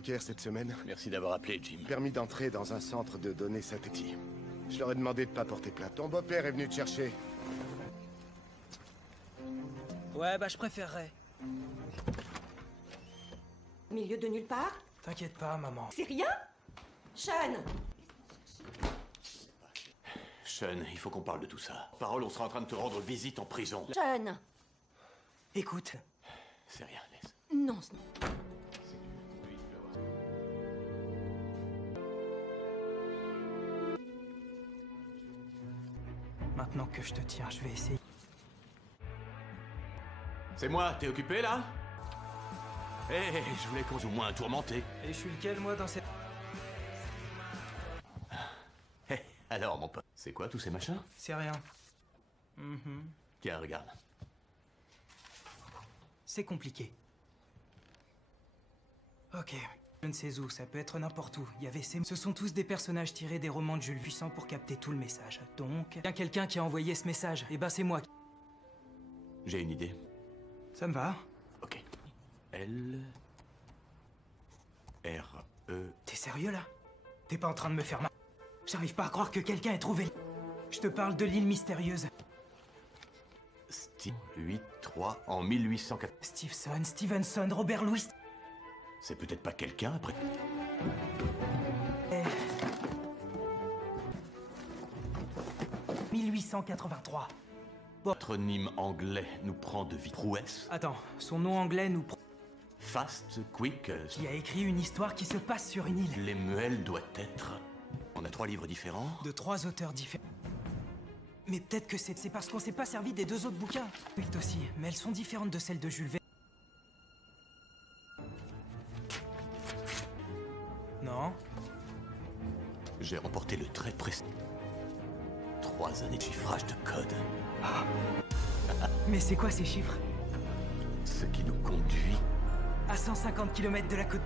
troquère cette semaine. Merci d'avoir appelé, Jim. Permis d'entrer dans un centre de données synthétique. Je leur ai demandé de pas porter plainte. Ton beau-père est venu te chercher. Ouais, bah je préférerais. Milieu de nulle part? T'inquiète pas, maman. C'est rien? Sean! Sean, il faut qu'on parle de tout ça. Parole, on sera en train de te rendre visite en prison. Sean! Écoute. C'est rien, laisse. Non, Maintenant que je te tiens, je vais essayer. C'est moi, t'es occupé là? Hé, je voulais qu'on au moins tourmenté. Et je suis lequel, moi, dans cette... Hé, alors mon pote, c'est quoi tous ces machins? C'est rien. Tiens, regarde. C'est compliqué. Ok. Je ne sais où, ça peut être n'importe où. Il y avait ces... Ce sont tous des personnages tirés des romans de Jules Puissant pour capter tout le message. Donc, il y a quelqu'un qui a envoyé ce message. Et bah c'est moi. J'ai une idée. Ça me va. Ok. L... R... E... T'es sérieux, là? T'es pas en train de me faire mal? J'arrive pas à croire que quelqu'un ait trouvé... Je te parle de l'île mystérieuse. Steve 8-3 en 1804. Stevenson, Robert Louis... C'est peut-être pas quelqu'un après. Eh. 1883. Patronyme anglais nous prend de vie. Prouesse. Attends, son nom anglais nous... Fast, quick. Qui a écrit une histoire qui se passe sur une île. Lemuel doit être. On a 3 livres différents. De 3 auteurs différents. Mais peut-être que c'est parce qu'on s'est pas servi des 2 autres bouquins. Oui, aussi, mais elles sont différentes de celles de Jules Verne. Non. J'ai remporté le très précis. 3 années de chiffrage de code. Mais c'est quoi ces chiffres? Ce qui nous conduit. À 150 km de la côte.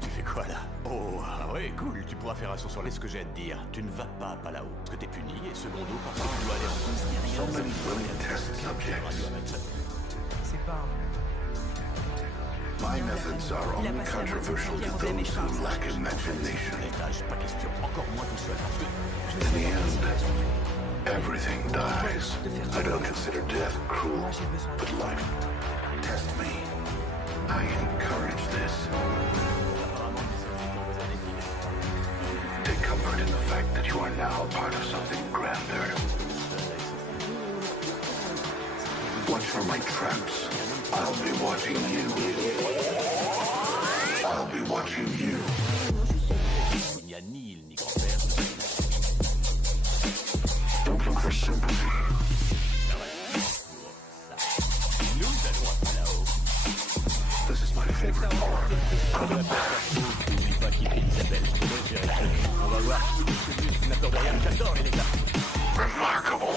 Tu fais quoi là? Oh, ah ouais, cool. Tu pourras faire un saut sur les... Ce que j'ai à te dire. Tu ne vas pas là-haut. Parce que t'es puni et secondo, parce que tu dois aller en... So many brilliant test subjects. C'est pas un... My methods are only controversial to those who lack imagination. L'étage, pas question. Encore moins tout seul. Parce que... In the end, everything dies. I don't consider death cruel, but life. Test me. I encourage this. Take comfort in the fact that you are now part of something grander. Watch for my traps. I'll be watching you. I'll be watching you. Il n'y a ni île ni grand-père. Don't look for sympathy. Nous allons là-haut. This is my favorite part. N'oublie pas qui il s'appelle. On va voir qui est celui qui n'a peur de rien. J'adore les étapes. Remarkable.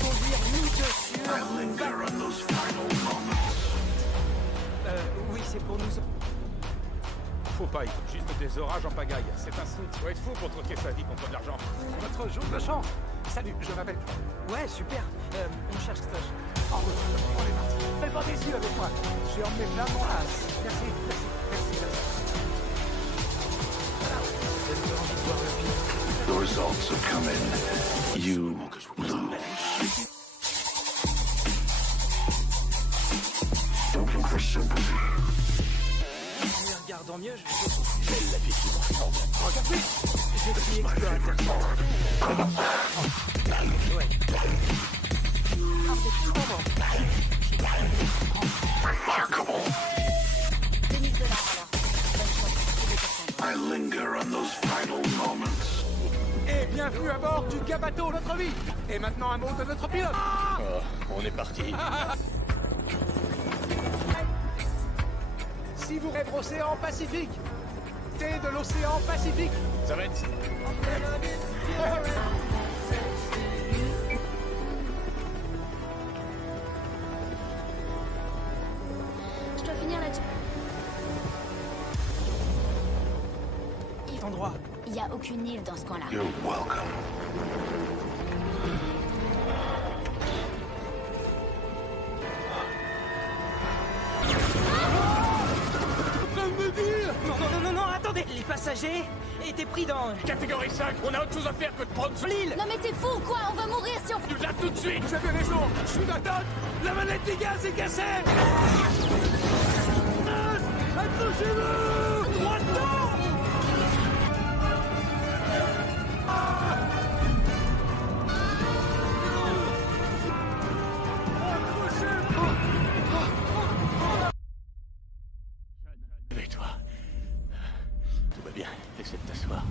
Conduire I linger on those final moments. Oui, c'est pour nous... Faut pas, il faut juste des orages en pagaille. C'est un signe. Faut être fou pour troquer sa vie contre de l'argent. Votre jour de chance. Salut, je m'appelle. Ouais, super. On cherche stage. En route, on est parti. Fais pas des yeux avec moi. J'ai emmené plein mon as. Merci, merci, merci, merci. The results have come in. You lose. Don't look for sympathy. En me regardant mieux, je... Belle la vie qui me ressemble. Regarde, oui. Je suis My explorateur. favorite part. Ouais. Remarkable. I linger on those final moments. Et bienvenue à bord du Gabato, notre vie. Et maintenant un mot de notre pilote. Oh, on est parti. Si vous rêvez l'océan Pacifique, thé de l'océan Pacifique. Ça va être... Je dois finir là-dessus. Cet endroit. Il n'y a aucune île dans ce coin-là. You're welcome. Les passagers étaient pris dans... Catégorie 5, on a autre chose à faire que de prendre l'île. Non mais t'es fou ou quoi? On va mourir si on... Là tout de suite. Vous avez raison, je suis d'accord. La manette des gaz est cassée. Accrochez-vous. Droit dedans. Réveille-toi. Tout va bien, essaie de t'asseoir.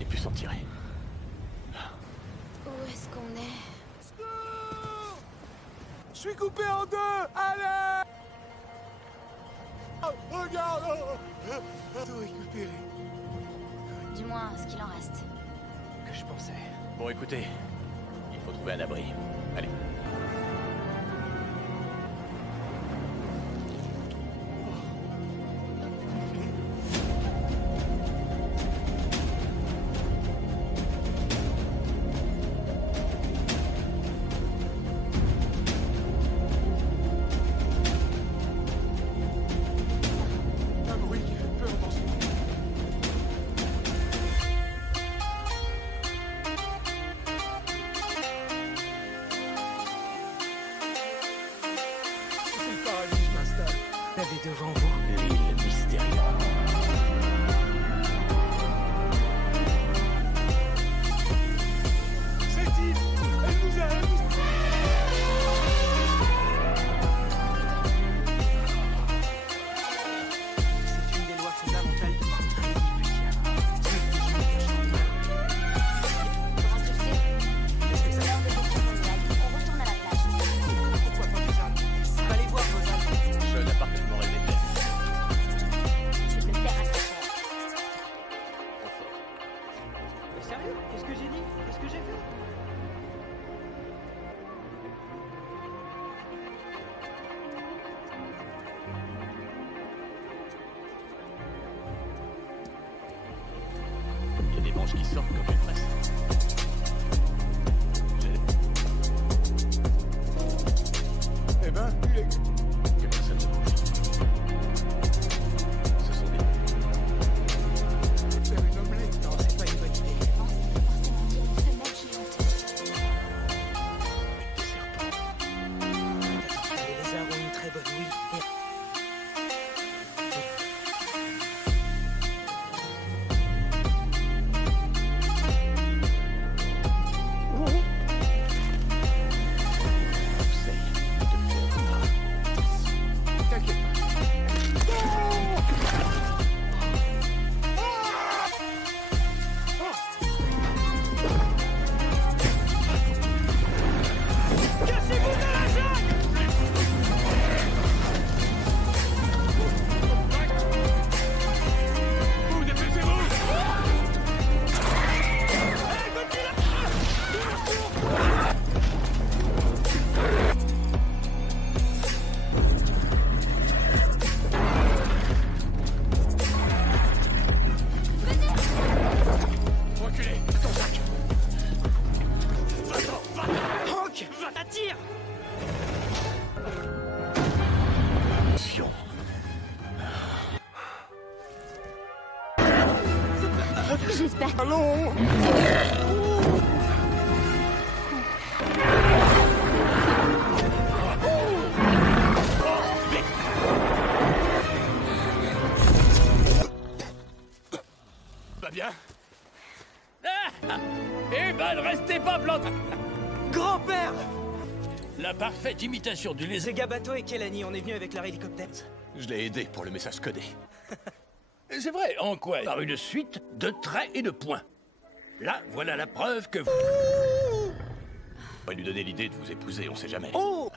Et puis s'en tirer. Où est-ce qu'on est? Je suis coupé en deux. Allez. Regarde. Tout récupéré. Du moins, ce qu'il en reste. Que je pensais. Bon, écoutez, il faut trouver un abri. Allez. Un bruit qui fait peur dans ce monde. C'est le paradis, je m'installe. Vous avez devant vous. L'île mystérieuse. Cette île, elle nous a... C'est une des lois fondamentales de Comment tu le sais? C'est l'heure de retour mondial. On retourne à la plage. Pourquoi pas des âmes? Allez voir vos âmes. Sean a parfaitement répété. Tu me le perds à ta chair. Sérieux? Qu'est-ce que j'ai dit? Qu'est-ce que j'ai fait? Il y a des manches qui sortent comme une presse. Eh ben, il est... Que personne ne bouge. Ce sont des... faire une omelette. Non, c'est pas une bonne idée. Non, c'est forcément dire une femelle géante. des serpents. Les lézards ont une très bonne ouïe. Essaye de te faire mal. T'inquiète pas. Vous, dépêchez-vous! Reculez, ton sac! Va-t'en, va-t'en! Hank! Attire! Attention. J'espère. Va bien? Eh ben, ne restez pas plantés! Grand-père! La parfaite imitation du lézard. C'est Gabato et Kelani, on est venus avec leur hélicoptère. Je l'ai aidé pour le message codé. C'est vrai, en quoi? Par une suite de traits et de points. Là, voilà la preuve que vous... On va lui donner l'idée de vous épouser, on sait jamais. Oh!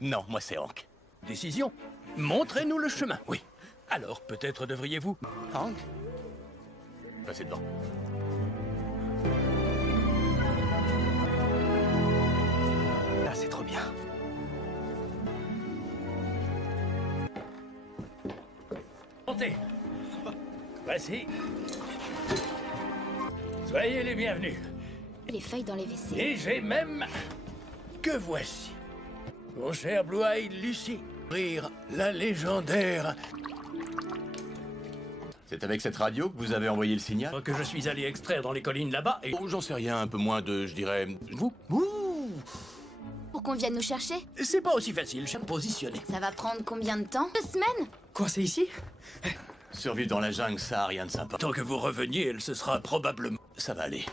Non, moi c'est Hank. Décision. Montrez-nous le chemin. Oui. Alors, peut-être devriez-vous... Hank? Passez devant. Là, c'est trop bien. Montez. Voici. Soyez les bienvenus. Les feuilles dans les WC. Et j'ai même... que voici. Mon cher Blue-Eyed Lucy. Rire la légendaire C'est avec cette radio que vous avez envoyé le signal? Que je suis allé extraire dans les collines là-bas et... Oh, j'en sais rien, un peu moins de, je dirais... Vous? Ouh, Pour qu'on vienne nous chercher? c'est pas aussi facile, je suis positionné. Ça va prendre combien de temps? 2 semaines? Coincé ici? Survivre dans la jungle, ça a rien de sympa. Tant que vous reveniez, elle se sera probablement... Ça va aller.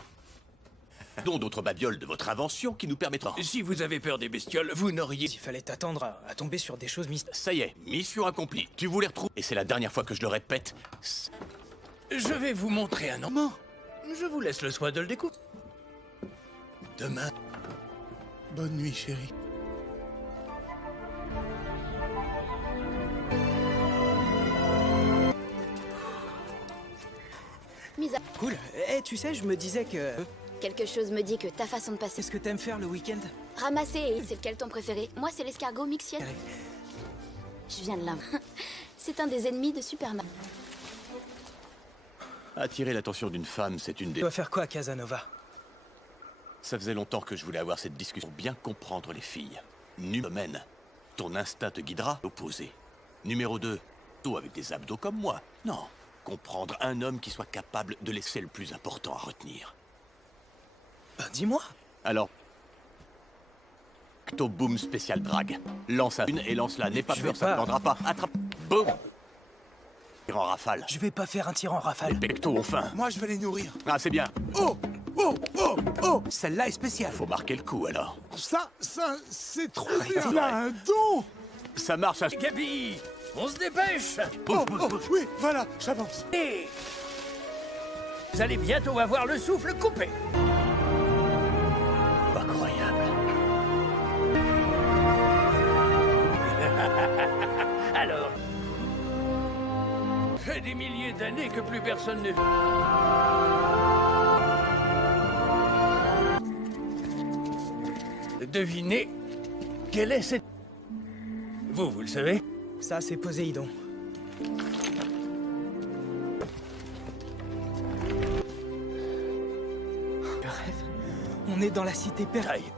Dont d'autres babioles de votre invention qui nous permettront... Si vous avez peur des bestioles, vous n'auriez... Il fallait t'attendre à tomber sur des choses mystérieuses. Ça y est, mission accomplie. Tu voulais retrouver... Et c'est la dernière fois que je le répète. Je vais vous montrer un moment. Je vous laisse le soin de le découvrir. Demain... Bonne nuit, chérie. Mise à... Cool. Eh, tu sais, je me disais que... Quelque chose me dit que ta façon de passer... Qu'est-ce que t'aimes faire le week-end? Ramasser, et c'est lequel ton préféré? Moi, c'est l'escargot mixienne. Je viens de là. C'est un des ennemis de Superman. Attirer l'attention d'une femme, c'est une Tu des... dois faire quoi, Casanova? Ça faisait longtemps que je voulais avoir cette discussion pour bien comprendre les filles. Domaine. Ton instinct te guidera. Opposé. Numéro 2. Toi avec des abdos comme moi. Non. Comprendre un homme qui soit capable de laisser le plus important à retenir. Ben, dis-moi. Alors... Cto Boom spécial drag. Lance une et lance-la. N'aie pas Je peur, vais ça pas. ne prendra pas. Attrape. Boum. Tire en rafale. Je vais pas faire un tir en rafale. Pecto, enfin. Moi, je vais les nourrir. Ah, c'est bien. Oh! Oh! Oh! Oh! Celle-là est spéciale. Faut marquer le coup, alors. Ça, c'est trop Arrête, bien. c'est Il a vrai. un don. Ça marche à... Gabi, on se dépêche. Oh, oh, oui, voilà, j'avance. Et... Vous allez bientôt avoir le souffle coupé. Incroyable. Alors... Fait des milliers d'années que plus personne ne... Devinez... Quelle est cette... Vous le savez? Ça, c'est Poséidon. Le rêve. On est dans la cité perdue. Taille.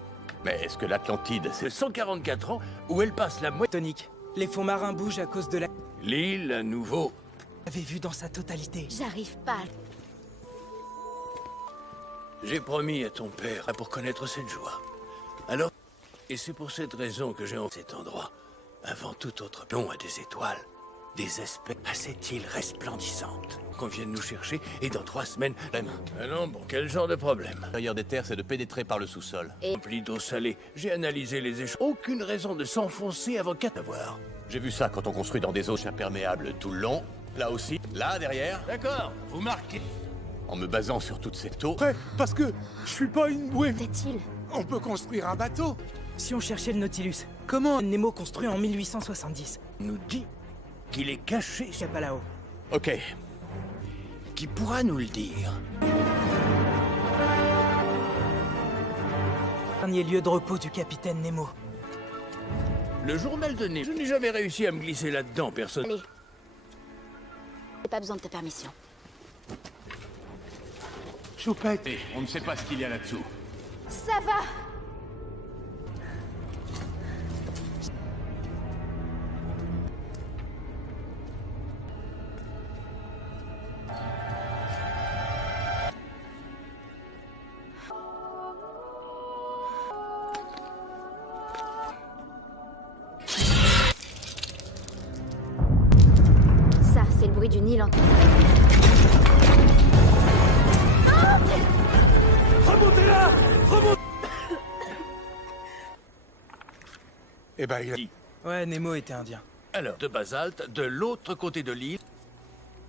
Mais est-ce que l'Atlantide, c'est... C'est 144 ans où elle passe la moitié... Tonique. Les fonds marins bougent à cause de la... L'île, à nouveau. J'avais vu dans sa totalité. J'arrive pas. J'ai promis à ton père pour connaître cette joie. Alors... Et c'est pour cette raison que j'ai en cet endroit. Avant tout autre nom à des étoiles. Des espèces à cette île resplendissante. Qu'on vienne nous chercher et dans 3 semaines... Ah non, bon, quel genre de problème? L'intérieur des terres, c'est de pénétrer par le sous-sol. Rempli d'eau salée. J'ai analysé les échanges. Aucune raison de s'enfoncer avant qu'à t'avoir. J'ai vu ça quand on construit dans des eaux imperméables tout le long. Là aussi, là, derrière. D'accord, vous marquez. En me basant sur toute cette eau... Prêt, parce que je suis pas une bouée. Cette-il? On peut construire un bateau. Si on cherchait le Nautilus, Comment? Nemo construit en 1870. Nous dit qu'il est caché. Capalao. Ok. Qui pourra nous le dire? Dernier lieu de repos du capitaine Nemo. Le journal de Nemo. Je n'ai jamais réussi à me glisser là-dedans, personne. Allez. J'ai pas besoin de ta permission. Choupette. Et on ne sait pas ce qu'il y a là-dessous. Ça va! Ça, c'est le bruit du Nil en... Remontez-là! Remontez! Eh ben, il a... Ouais, Nemo était indien. Alors, de basalte, de l'autre côté de l'île.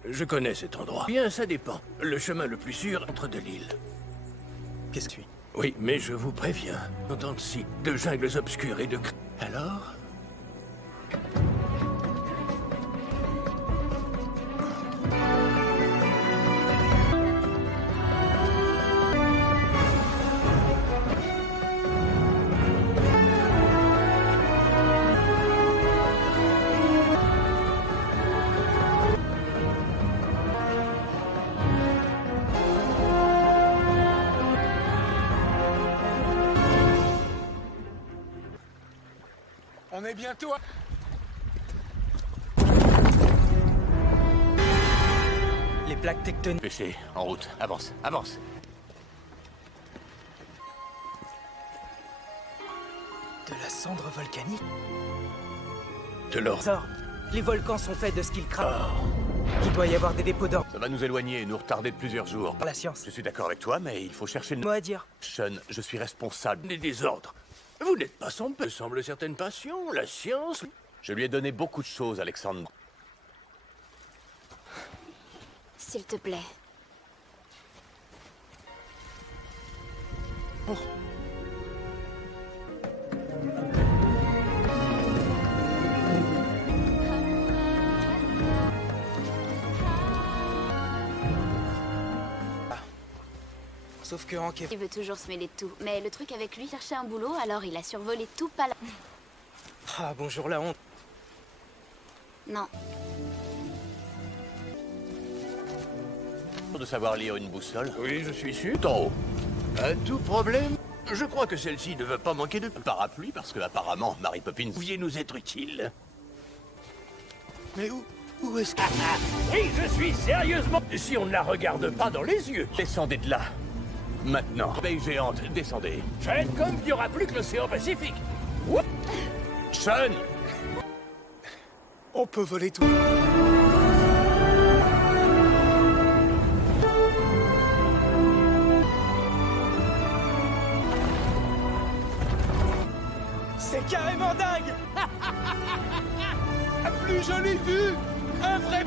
Je connais cet endroit. Bien, ça dépend. Le chemin le plus sûr entre de l'île. Qu'est-ce que tu... Oui, mais je vous préviens. Autant de sites, de jungles obscures et de... Alors? On est bientôt à... plaques tectoniques. Pêcher, en route, avance, avance. De la cendre volcanique. De l'or. Sors. Les volcans sont faits de ce qu'ils crament. Il doit y avoir des dépôts d'or. Ça va nous éloigner et nous retarder de plusieurs jours. Par la science. Je suis d'accord avec toi, mais il faut chercher le... Mot à dire. Sean, je suis responsable. Des désordres. Vous n'êtes pas son père. Il semble certaines passions, la science. Je lui ai donné beaucoup de choses, Alexandre. S'il te plaît. Sauf que Hank est... Il veut toujours se mêler de tout. Mais le truc avec lui, chercher un boulot, alors il a survolé tout Pala... Ah, bonjour la honte. Non. De savoir lire une boussole. Oui, je suis sûr. Tout en haut. Pas tout problème. Je crois que celle-ci ne va pas manquer de... Un parapluie, parce que apparemment, Mary Poppins... Pouviez nous être utile. Mais où est-ce que... Oui, je suis sérieusement... Si on ne la regarde pas dans les yeux. Descendez de là. Maintenant. Abeille géante, descendez. Faites comme il n'y aura plus que l'océan Pacifique. Sean! On peut voler tout. C'est carrément dingue. Plus jolie vue. Un vrai...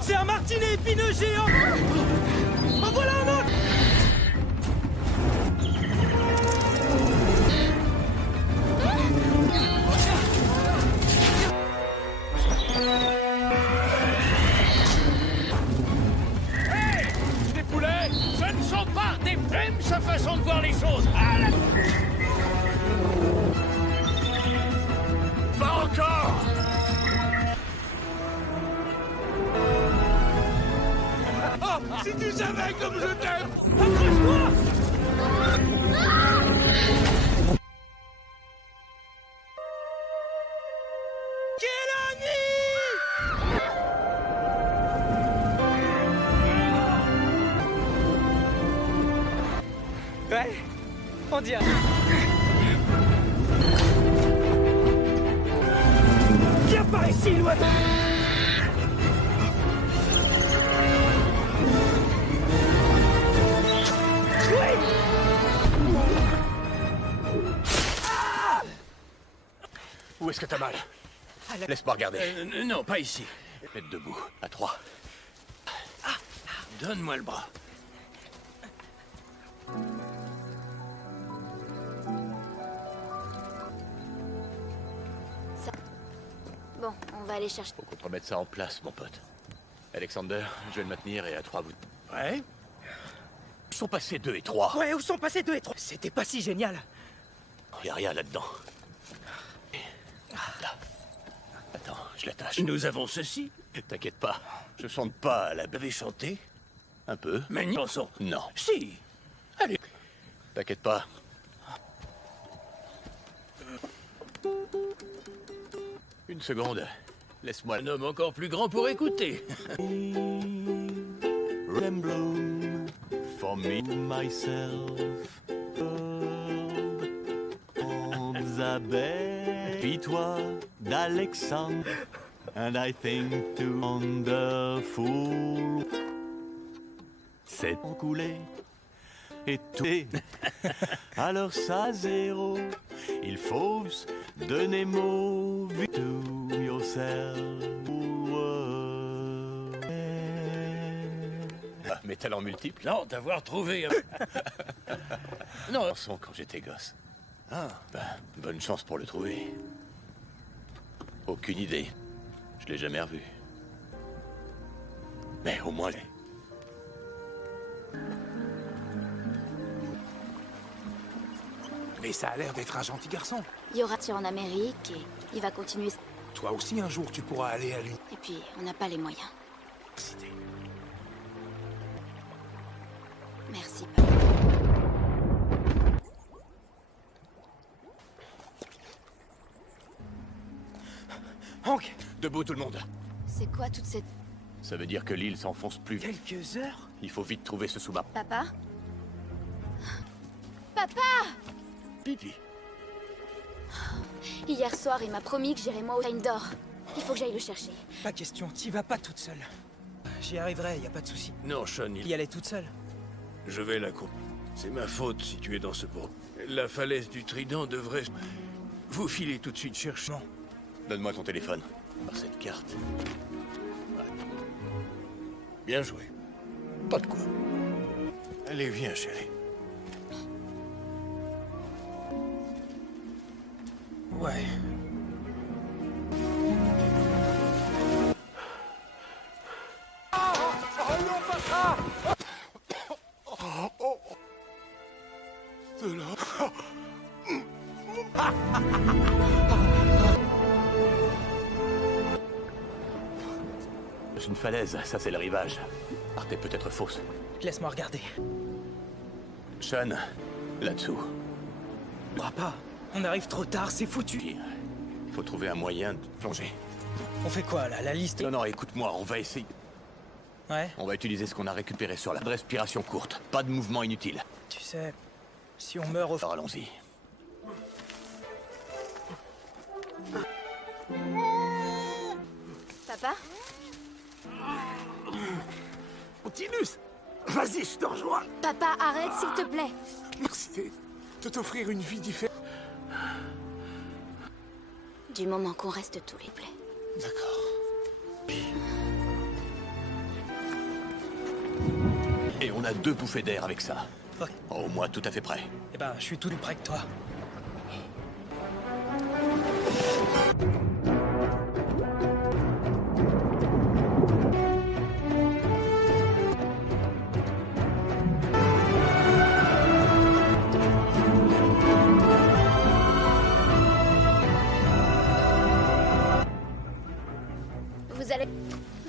C'est un martinet épineux géant. En voilà un autre. Des poulets, ce ne sont pas des primes, sa façon de voir les choses. Ah, la... Pas encore. Oh, si tu savais comme je t'aime. Accroche-toi. Ouais, on dirait. Viens par ici, l'oiseau. Où est-ce que t'as mal? Laisse-moi regarder. Non, pas ici. Mets debout, à 3. Donne-moi le bras. Bon, on va aller chercher... Faut qu'on te remette ça en place, mon pote. Alexander, je vais le maintenir et à 3, vous... Ouais. Où sont passés 2 et 3? Ouais, où sont passés 2 et 3? C'était pas si génial. Y a rien là-dedans. Là. Attends, je l'attache. Nous avons ceci. T'inquiète pas, je chante pas à la... Vous avez chanté? Un peu. Mais une chanson. Non. Si. Allez. T'inquiète pas. Une seconde. Laisse-moi... Un homme encore plus grand pour écouter. Remblum for me, myself. Elisabeth, puis toi d'Alexandre. And I think too wonderful. C'est coulé et tout. Alors ça zéro, il faut donner mot vite to yourself. Ah, mais talent multiple. Non, d'avoir trouvé... Non. Chanson quand j'étais gosse. Ah, ben, bonne chance pour le trouver. Aucune idée. Je l'ai jamais revu. Mais au moins... Mais ça a l'air d'être un gentil garçon. Il y aura tir en Amérique et il va continuer... Toi aussi, un jour, tu pourras aller à lui. Et puis, on n'a pas les moyens. Merci, papa. Hank! Debout tout le monde. C'est quoi toute cette... Ça veut dire que l'île s'enfonce plus. Quelques heures? Il faut vite trouver ce sous-marin. Papa? Papa! Pipi. Hier soir, il m'a promis que j'irais moi au Reine d'Or. Il faut que j'aille le chercher. Pas question, t'y vas pas toute seule. J'y arriverai, y a pas de souci. Non, Sean, Y aller toute seule? Je vais la couper. C'est ma faute si tu es dans ce bourg. La falaise du Trident devrait... Vous filez tout de suite chercher. Non. Donne-moi ton téléphone. Par cette carte. Bien joué. Pas de quoi. Allez, viens, chérie. Ouais. C'est une falaise, ça c'est le rivage. Arte est peut-être fausse. Laisse-moi regarder. Sean, là-dessous. On pourra pas. On arrive trop tard, c'est foutu. Il faut trouver un moyen de plonger. On fait quoi, là? La liste? Non, non, écoute-moi, on va essayer. Ouais? On va utiliser ce qu'on a récupéré sur la respiration courte. Pas de mouvement inutile. Tu sais, si on meurt au... Alors allons-y. Papa? Continus! Vas-y, je te rejoins! Papa, arrête, s'il te plaît. Merci de t'offrir une vie différente. Du moment qu'on reste tous les plaies. D'accord. Et on a 2 bouffées d'air avec ça. Ok. Au moins tout à fait prêt. Eh ben, je suis tout près que toi.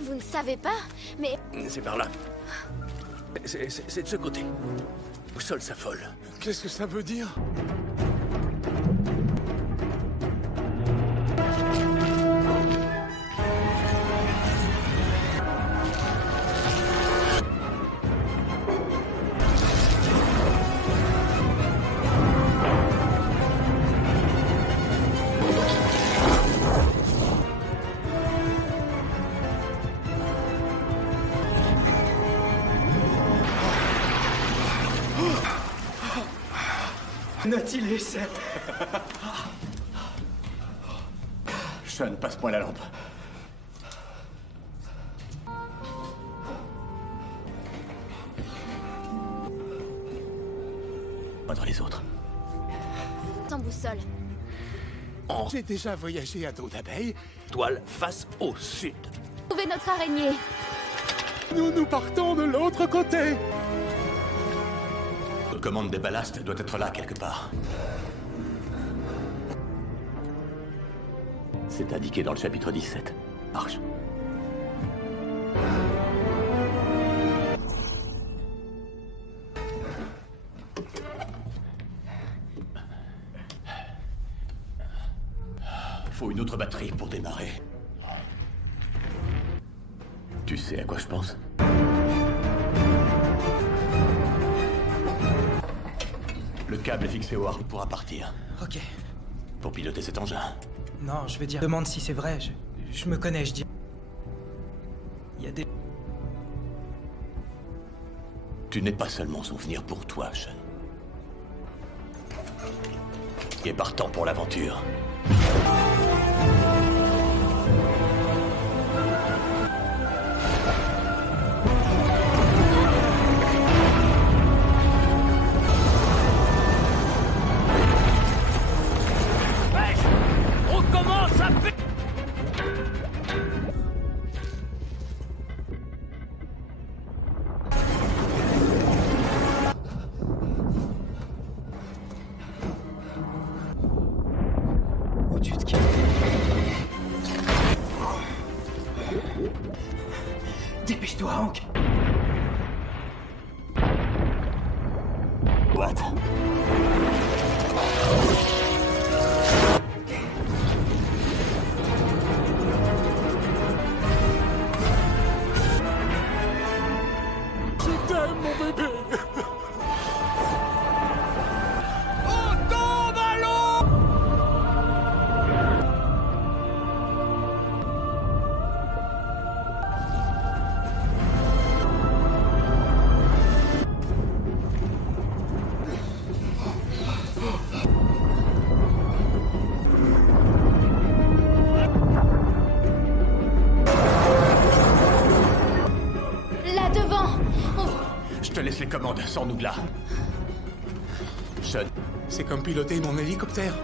Vous ne savez pas, mais... C'est par là. C'est de ce côté. Au sol s'affole. Qu'est-ce que ça veut dire? Nautilus! Sean, passe-moi la lampe. Pas dans les autres. Sans boussole. J'ai déjà voyagé à dos d'abeille. Toile face au sud. Trouvez notre araignée. Nous partons de l'autre côté. La commande des ballasts doit être là quelque part. C'est indiqué dans le chapitre 17. Marche. Faut une autre batterie pour démarrer. Tu sais à quoi je pense? Le câble est fixé au harp pourra partir. Ok. Pour piloter cet engin. Non, je veux dire, demande si c'est vrai. Je me connais, je dis. Il y a des... Tu n'es pas seulement souvenir pour toi, Sean. Et partant pour l'aventure. On commence à... Où tu te calmes. Dépêche-toi, Hank. What? Je te laisse les commandes, sors-nous de là. Sean. C'est comme piloter mon hélicoptère.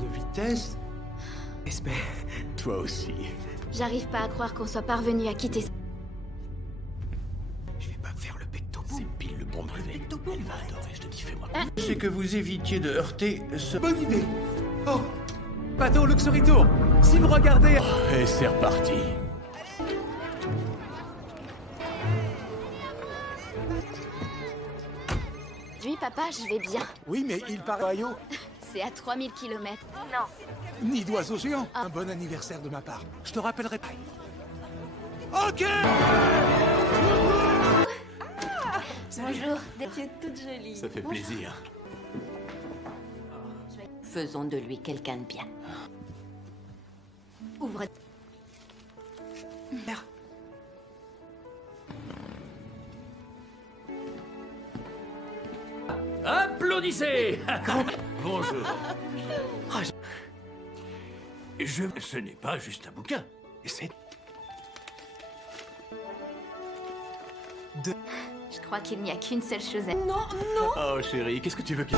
De vitesse. Espère. Toi aussi. J'arrive pas à croire qu'on soit parvenu à quitter... Je vais pas me faire le pecto. C'est pile le bon brevet. Elle va adorer, je te dis, fais-moi. C'est que vous évitiez de heurter ce... Bonne idée. Oh, bateau Luxury Tour. Si vous regardez... Et c'est reparti. Oui, papa, je vais bien. Oui, mais il paraît Ohio. C'est à 3000 km. Nid d'oiseau géant. Un bon anniversaire de ma part. Je te rappellerai. Ok. Bonjour. Tu es toute jolie. Ça fait plaisir. Faisons de lui quelqu'un de bien. Ouvre... Merde. Applaudissez. Bonjour. Ce n'est pas juste un bouquin. C'est... Je crois qu'il n'y a qu'une seule chose à... Non, non. Oh chérie, qu'est-ce que tu veux qu'il...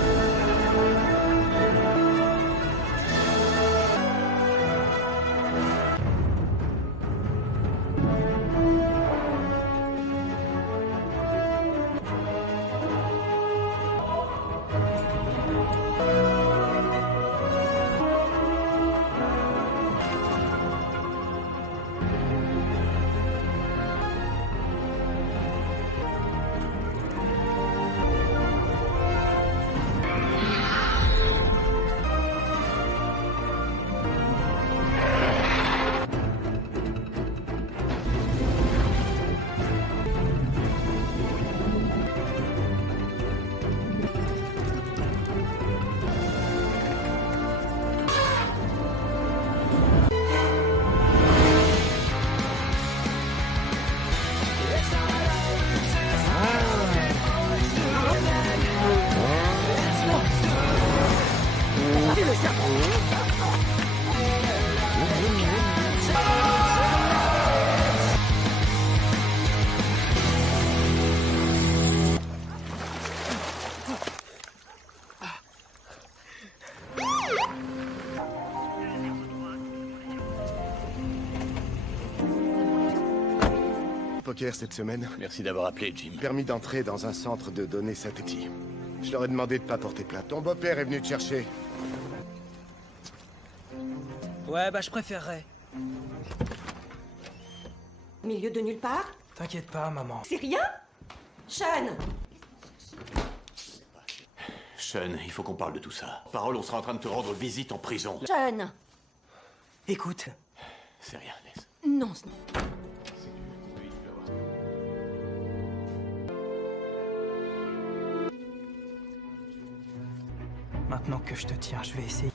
Poker cette semaine. Merci d'avoir appelé, Jim. Permis d'entrer dans un centre de données synthétique. Je leur ai demandé de pas porter plainte. Ton beau-père est venu te chercher. Ouais, bah je préférerais. Milieu de nulle part? T'inquiète pas, maman. C'est rien? Sean! Sean, il faut qu'on parle de tout ça. Parole, on sera en train de te rendre visite en prison. Sean! Écoute, C'est rien, laisse. Non. maintenant que je te tiens, je vais essayer.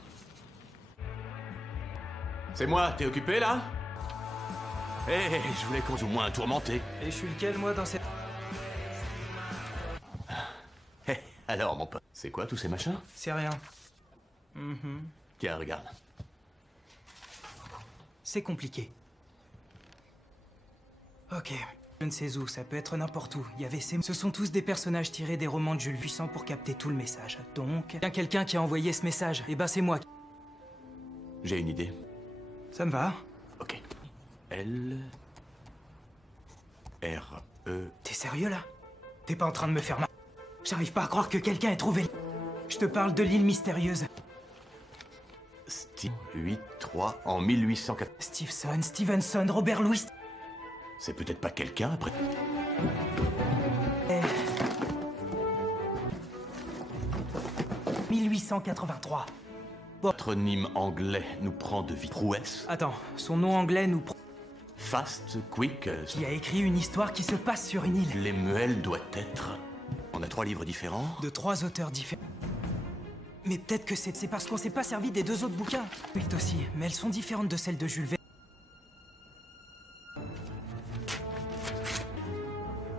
C'est moi, t'es occupé là? Eh, je voulais qu'on soit au moins tourmenté. Et je suis lequel, moi, dans cette... Eh, alors, mon pote, c'est quoi tous ces machins? C'est rien. Tiens, regarde. C'est compliqué. Ok. Je ne sais où, ça peut être n'importe où. Il y avait ces... Ce sont tous des personnages tirés des romans de Jules Puissant pour capter tout le message. Donc, il y a quelqu'un qui a envoyé ce message. Et ben c'est moi. J'ai une idée. Ça me va. Ok. L... R... E... T'es sérieux, là? T'es pas en train de me faire mal? J'arrive pas à croire que quelqu'un ait trouvé... Je te parle de l'île mystérieuse. Steve 8-3 en 1804. Stevenson, Robert Louis... C'est peut-être pas quelqu'un après. 1883. Patronyme anglais nous prend de vie. Prouesse. Attends, son nom anglais nous... Fast, quick. Qui a écrit une histoire qui se passe sur une île. Lemuel doit être On a 3 livres différents. De 3 auteurs différents. Mais peut-être que c'est parce qu'on s'est pas servi des 2 autres bouquins. Oui, aussi, mais elles sont différentes de celles de Jules Verne.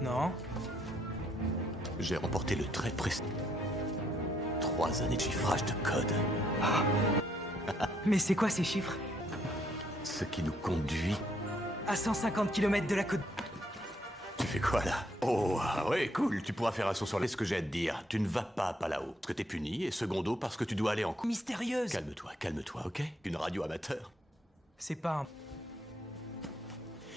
Non. J'ai remporté le très précis. 3 années de chiffrage de code. Mais c'est quoi ces chiffres? Ce qui nous conduit... À 150 km de la côte. Tu fais quoi là? Oh, ah ouais, cool, tu pourras faire un saut sur les... Ce que j'ai à te dire, tu ne vas pas à Palao, parce que t'es puni, et secondo, parce que tu dois aller en cours. Mystérieuse. Calme-toi, ok? Une radio amateur. C'est pas un...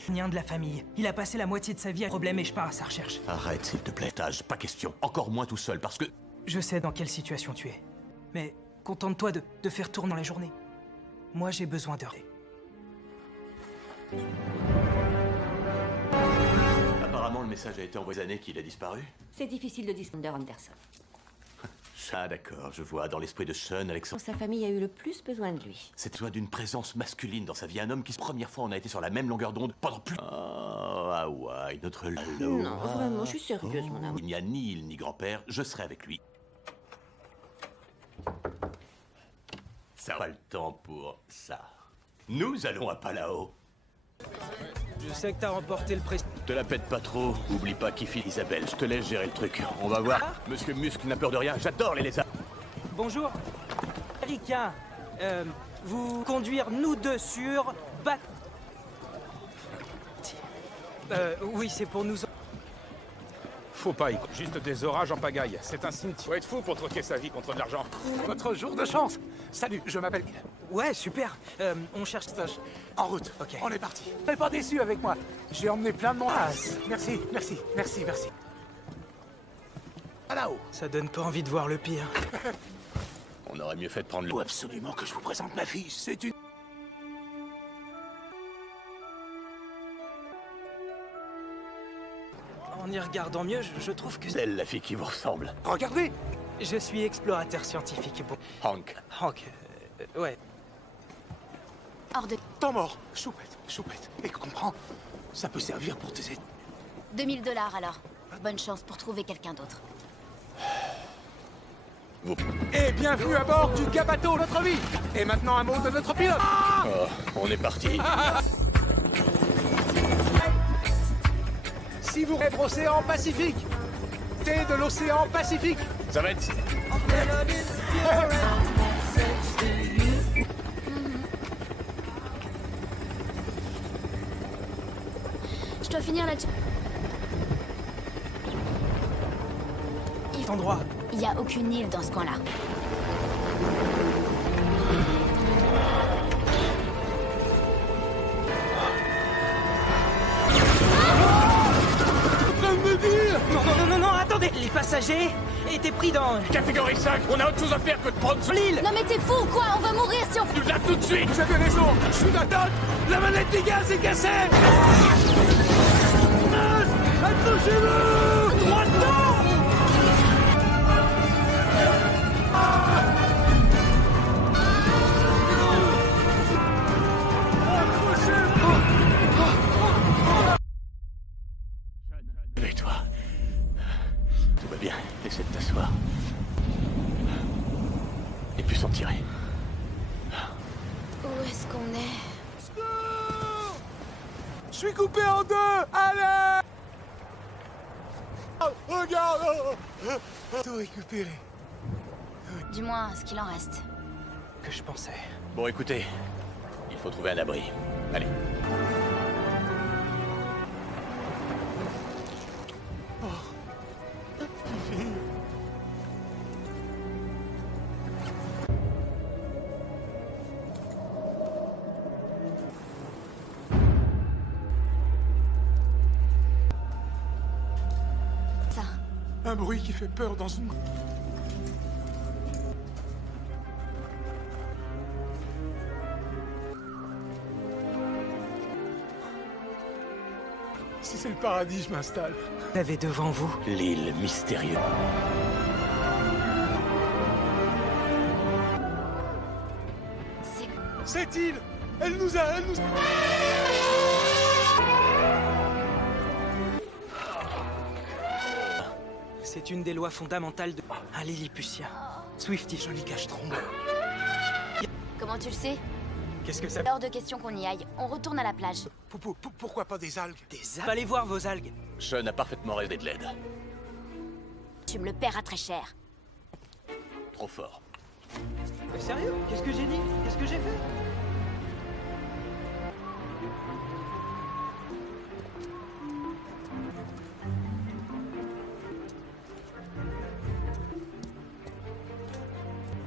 Rien de la famille. Il a passé la moitié de sa vie à problème et je pars à sa recherche. Arrête, s'il te plaît, Tage, pas question. Encore moins tout seul, parce que... Je sais dans quelle situation tu es. Mais contente-toi de faire tourner la journée. Moi, j'ai besoin d'heures. Apparemment, le message a été envoyé années qu'il a disparu. C'est difficile de distinguer Anderson. Ah d'accord, je vois, dans l'esprit de Sean, Alexandre... Sa famille a eu le plus besoin de lui. C'est toi d'une présence masculine dans sa vie, un homme qui, première fois, on a été sur la même longueur d'onde pendant plus... Oh, Hawaï, notre Lalo. Non, vraiment, je suis sérieuse, mon amour. Il n'y a ni île ni grand-père, je serai avec lui. Ça va le temps pour ça. Nous allons à Palao. Je sais que t'as remporté le prix. Te la pète pas trop, oublie pas qui file Isabelle, je te laisse gérer le truc. On va voir. Monsieur Muscle n'a peur de rien, j'adore les lézards. Bonjour. Ricain, vous conduire nous deux sur... oui, c'est pour nous... Faut pas y... Juste des orages en pagaille. C'est un cimetière. Faut être fou pour troquer sa vie contre de l'argent. Votre jour de chance. Salut, je m'appelle... Ouais, super. On cherche stage. En route. Ok. On est parti. T'es pas déçu avec moi. J'ai emmené plein de monde. Ah, merci. À là-haut. Ça donne pas envie de voir le pire. On aurait mieux fait de prendre le... Faut absolument que je vous présente ma fille. C'est une... En y regardant mieux, je trouve que... C'est elle, la fille qui vous ressemble. Regardez. Je suis explorateur scientifique. Bon, Hank. Hank, ouais. Hors de... Temps mort. Choupette. Et comprends, ça peut servir pour tes études. 2000 $ alors. Bonne chance pour trouver quelqu'un d'autre. Et bienvenue à bord du Gabato, notre vie. Et maintenant un mot de notre pilote. Oh, on est parti. Si vous rêvez l'océan Pacifique, thé de l'océan Pacifique. Ça va être... Je dois finir la... Endroit. Il n'y a aucune île dans ce coin-là. Non, attendez. Les passagers étaient pris dans... Catégorie 5, on a autre chose à faire que de prendre sur l'île. Non mais t'es fou ou quoi? On va mourir si on... Nous là tout de suite. Vous avez raison. Je suis d'attente. La manette des gaz est cassée. Accrochez-vous. Droit dedans. Réveille-toi. Tout va bien, essaie de t'asseoir. Et puis s'en tirer. Où est-ce qu'on est? Je suis coupé en deux. Allez. Regarde. Tout récupéré. Du moins, ce qu'il en reste. Que je pensais. Bon, écoutez, il faut trouver un abri. Allez. Ça. Un bruit qui fait peur dans une... Si c'est le paradis, je m'installe. Vous avez devant vous... L'île mystérieuse. C'est... Cette île, elle nous a... C'est une des lois fondamentales de... Un Lilliputien. Swifty, joli cache-trompe. Comment tu le sais? Qu'est-ce que ça... Hors de question qu'on y aille. On retourne à la plage. Pourquoi pas des algues? Des algues? Allez voir vos algues. Sean a parfaitement rêvé de l'aide. Tu me le paieras très cher. Trop fort. Sérieux? Qu'est-ce que j'ai dit? Qu'est-ce que j'ai fait?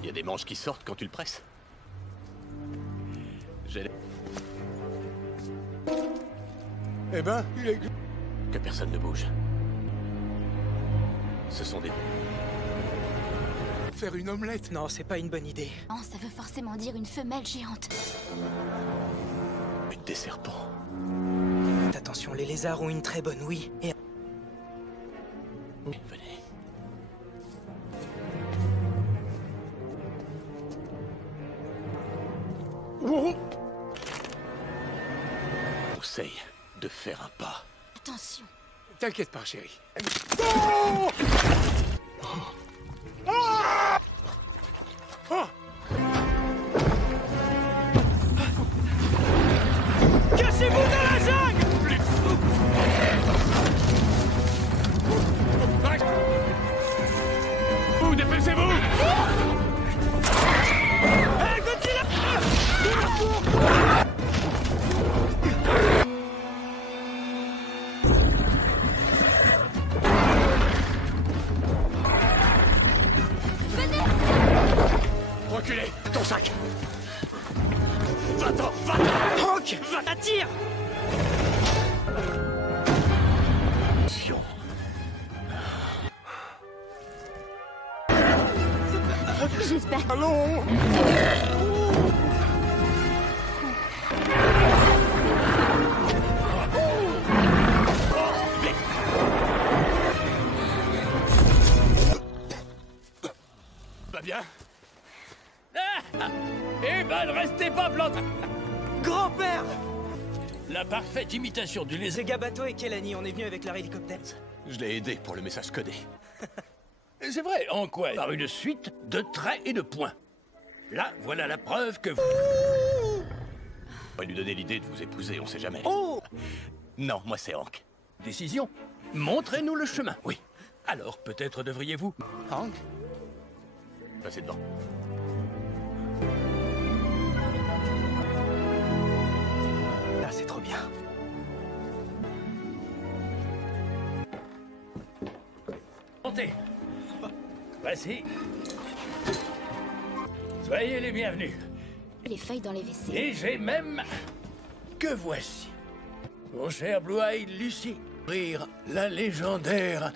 Il y a des manches qui sortent quand tu le presses. J'ai... Eh ben, il est... Que personne ne bouge. Ce sont des... Faire une omelette? Non, c'est pas une bonne idée. Non, ça veut forcément dire une femelle géante. des serpents. Attention, les lézards ont une très bonne ouïe. Et... Venez. Conseille de faire un pas. Attention. T'inquiète pas, chérie. Cachez-vous dans la jungle! Vous, dépêchez-vous! Hey, Godzilla! Reculez! Ton sac! Va-t'en! Va-t'en! Hank! Va t'attire! J'espère que... Allons! Va bien? Eh ben, ne restez pas plantés. Grand-père! La parfaite imitation du lézard. C'est Gabato et Kelani, on est venus avec leur hélicoptère. Je l'ai aidé pour le message codé. C'est vrai, en quoi? Par une suite de traits et de points. Là, voilà la preuve que vous... On va lui donner l'idée de vous épouser, on sait jamais. Oh! Non, moi c'est Hank. Décision. Montrez-nous le chemin. Oui. Alors, peut-être devriez-vous... Hank? Passez devant. Ah, c'est trop bien. Montez. Voici. Soyez les bienvenus. Les feuilles dans les WC. Et j'ai même... Que voici. Mon cher Blue-Eyed Lucy. Rire la légendaire...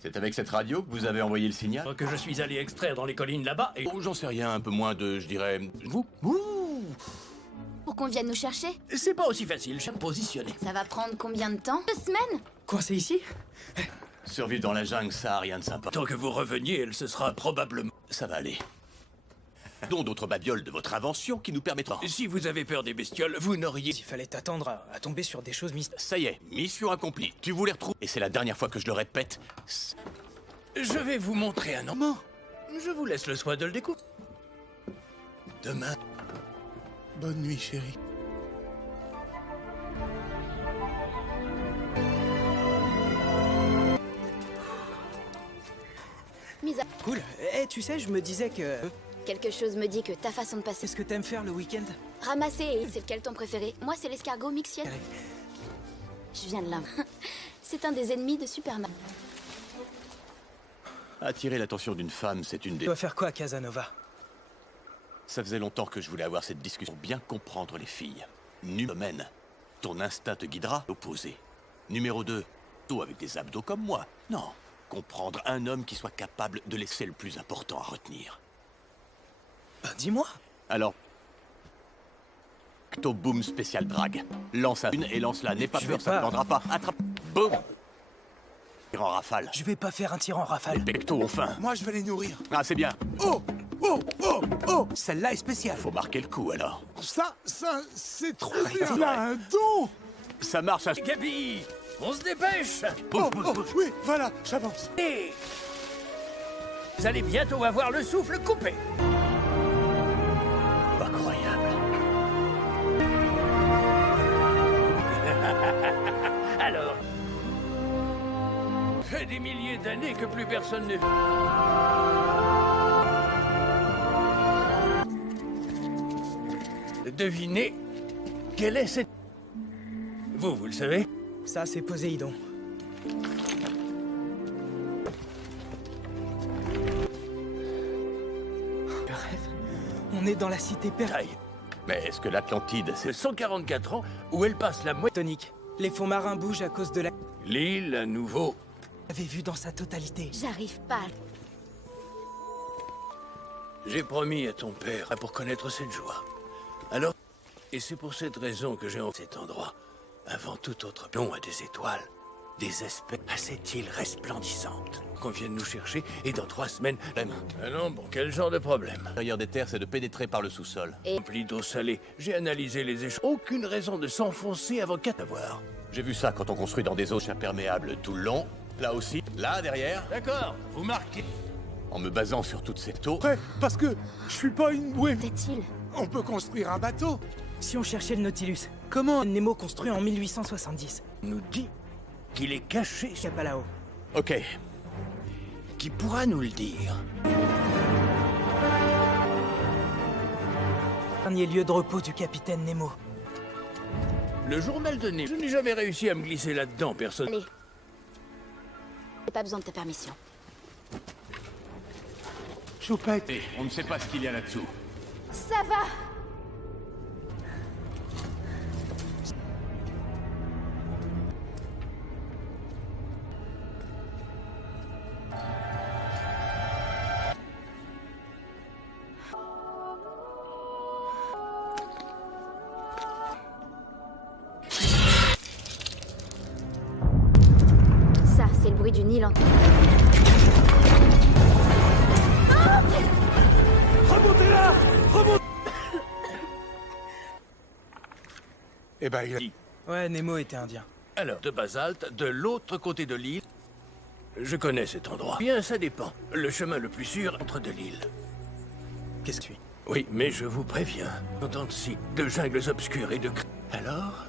C'est avec cette radio que vous avez envoyé le signal? Que je suis allé extraire dans les collines là-bas et... Oh, j'en sais rien, un peu moins de, je dirais... Vous? Ouh! Pour qu'on vienne nous chercher? C'est pas aussi facile, je suis positionné. Ça va prendre combien de temps? 2 semaines? Coincé ici? Survivre dans la jungle, ça a rien de sympa. Tant que vous reveniez, elle se sera probablement... Ça va aller. Dont d'autres babioles de votre invention qui nous permettront... Si vous avez peur des bestioles, vous n'auriez... Il fallait t'attendre à tomber sur des choses mystérieuses. Ça y est, mission accomplie. Tu voulais retrouver... Et c'est la dernière fois que je le répète. Je vais vous montrer un moment. Je vous laisse le soin de le découvrir. Demain... Bonne nuit, chérie. Mise à... Cool. Eh, tu sais, je me disais que... Quelque chose me dit que ta façon de passer... Qu'est-ce que t'aimes faire le week-end? Ramasser et... C'est lequel ton préféré? Moi, c'est l'escargot mixiel. Je viens de là. C'est un des ennemis de Superman. Attirer l'attention d'une femme, c'est une Tu des... vas faire quoi, Casanova? Ça faisait longtemps que je voulais avoir cette discussion pour bien comprendre les filles. Numène. Ton instinct te guidera. Opposé. Numéro 2. Toi avec des abdos comme moi. Non. Comprendre un homme qui soit capable de laisser le plus important à retenir. Bah, dis-moi. Alors... Cto-boom spécial drag. Lance à une et lance-la. N'aie pas Je peur, vais ça ne pas. prendra pas. Attrape. Boum. Tire en rafale. Je vais pas faire un tir en rafale. Pecto, enfin. Moi, je vais les nourrir. Ah, c'est bien. Oh! Oh! Oh! Oh! Celle-là est spéciale. Faut marquer le coup, alors. Ça, c'est trop bien. Il a un don! Ça marche à... Gabi! On se dépêche. Oui, voilà, j'avance. Et vous allez bientôt avoir le souffle coupé. Pas croyable. Alors, fait des milliers d'années que plus personne ne... Devinez quelle est cette... Vous le savez? Ça, c'est Poséidon. Je rêve. On est dans la cité Taille. Mais est-ce que l'Atlantide, C'est c'est... 144 ans où elle passe la moitié... tonique. Les fonds marins bougent à cause de la... L'île, à nouveau. J'avais vu dans sa totalité. J'arrive pas. J'ai promis à ton père pour connaître cette joie. Alors... Et c'est pour cette raison que j'ai en cet endroit. Avant tout autre plomb à des étoiles. Des espèces à cette île resplendissante. Qu'on vienne nous chercher et dans 3 semaines... Ah non, bon, quel genre de problème? L'intérieur des terres, c'est de pénétrer par le sous-sol. Rempli d'eau salée. J'ai analysé les échanges. Aucune raison de s'enfoncer avant qu'à t'avoir. J'ai vu ça quand on construit dans des eaux imperméables tout le long. Là aussi, là, derrière. D'accord, vous marquez. En me basant sur toute cette eau... Prêt, parce que je suis pas une bouée. Fait-il? On peut construire un bateau. Si on cherchait le Nautilus, Comment? Nemo construit en 1870. Nous dit qu'il est caché. Chapalao. Ok. Qui pourra nous le dire? Dernier lieu de repos du capitaine Nemo. Le journal de Nemo. Je n'ai jamais réussi à me glisser là-dedans, personne. Allez. J'ai pas besoin de ta permission. Choupette. On ne sait pas ce qu'il y a là-dessous. Ça va! Ça, c'est le bruit du Nil en... Remontez là. Remontez. Eh ben, il a... Ouais, Nemo était indien. Alors, de basalte, de l'autre côté de l'île. Je connais cet endroit. Bien, ça dépend. Le chemin le plus sûr entre de l'île. Qu'est-ce que tu... Oui, mais je vous préviens. Entendre si de jungles obscurs et de... Alors?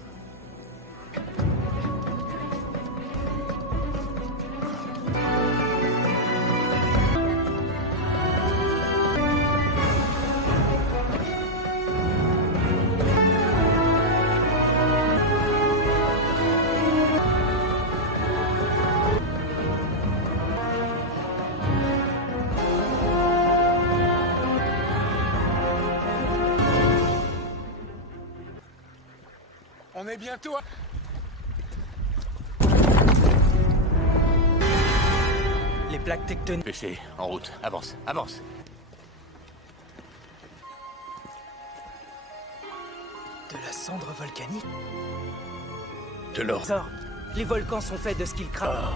On est bientôt à... Les plaques tectoniques... Pêcher, en route. Avance, avance. De la cendre volcanique. De l'or. Sors. Les volcans sont faits de ce qu'ils crament.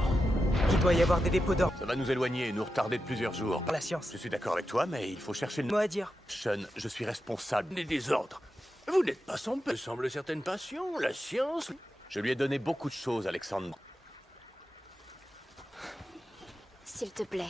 Il doit y avoir des dépôts d'or Ça va nous éloigner et nous retarder de plusieurs jours. pour la science. Je suis d'accord avec toi, mais il faut chercher le... Mot à dire. Sean, je suis responsable. Des désordres. Vous n'êtes pas son père. Semble certaines passions, la science. Je lui ai donné beaucoup de choses, Alexandre. S'il te plaît.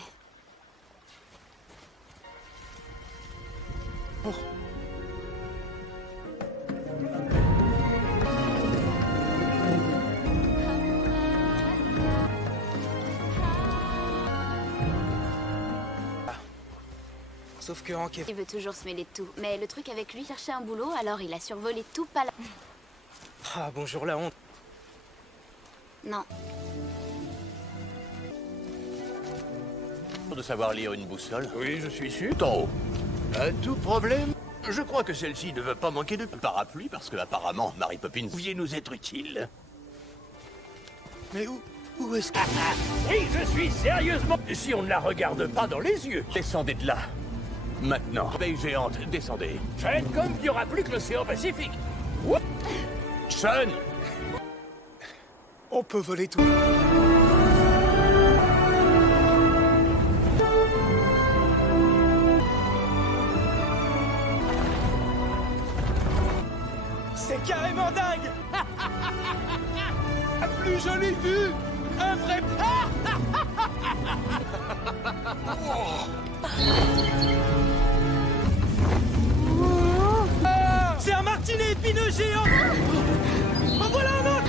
Sauf que Hank est... Il veut toujours se mêler de tout. Mais le truc avec lui, chercher un boulot, alors il a survolé tout Pala... Ah, bonjour la honte. Non. De savoir lire une boussole. Oui, je suis sûr. Tout en haut. À tout problème, je crois que celle-ci ne va pas manquer de... Un parapluie, parce que apparemment, Mary Poppins... Pouviez nous être utile. Mais où est-ce que... Oui, je suis sérieusement... Si on ne la regarde pas dans les yeux. Descendez de là. Maintenant. Abeille géante, descendez. Faites comme il n'y aura plus que l'océan Pacifique. Sean! On peut voler tout. C'est carrément dingue. plus jolie vue! Un vrai... C'est un martinet épineux géant. En voilà un autre.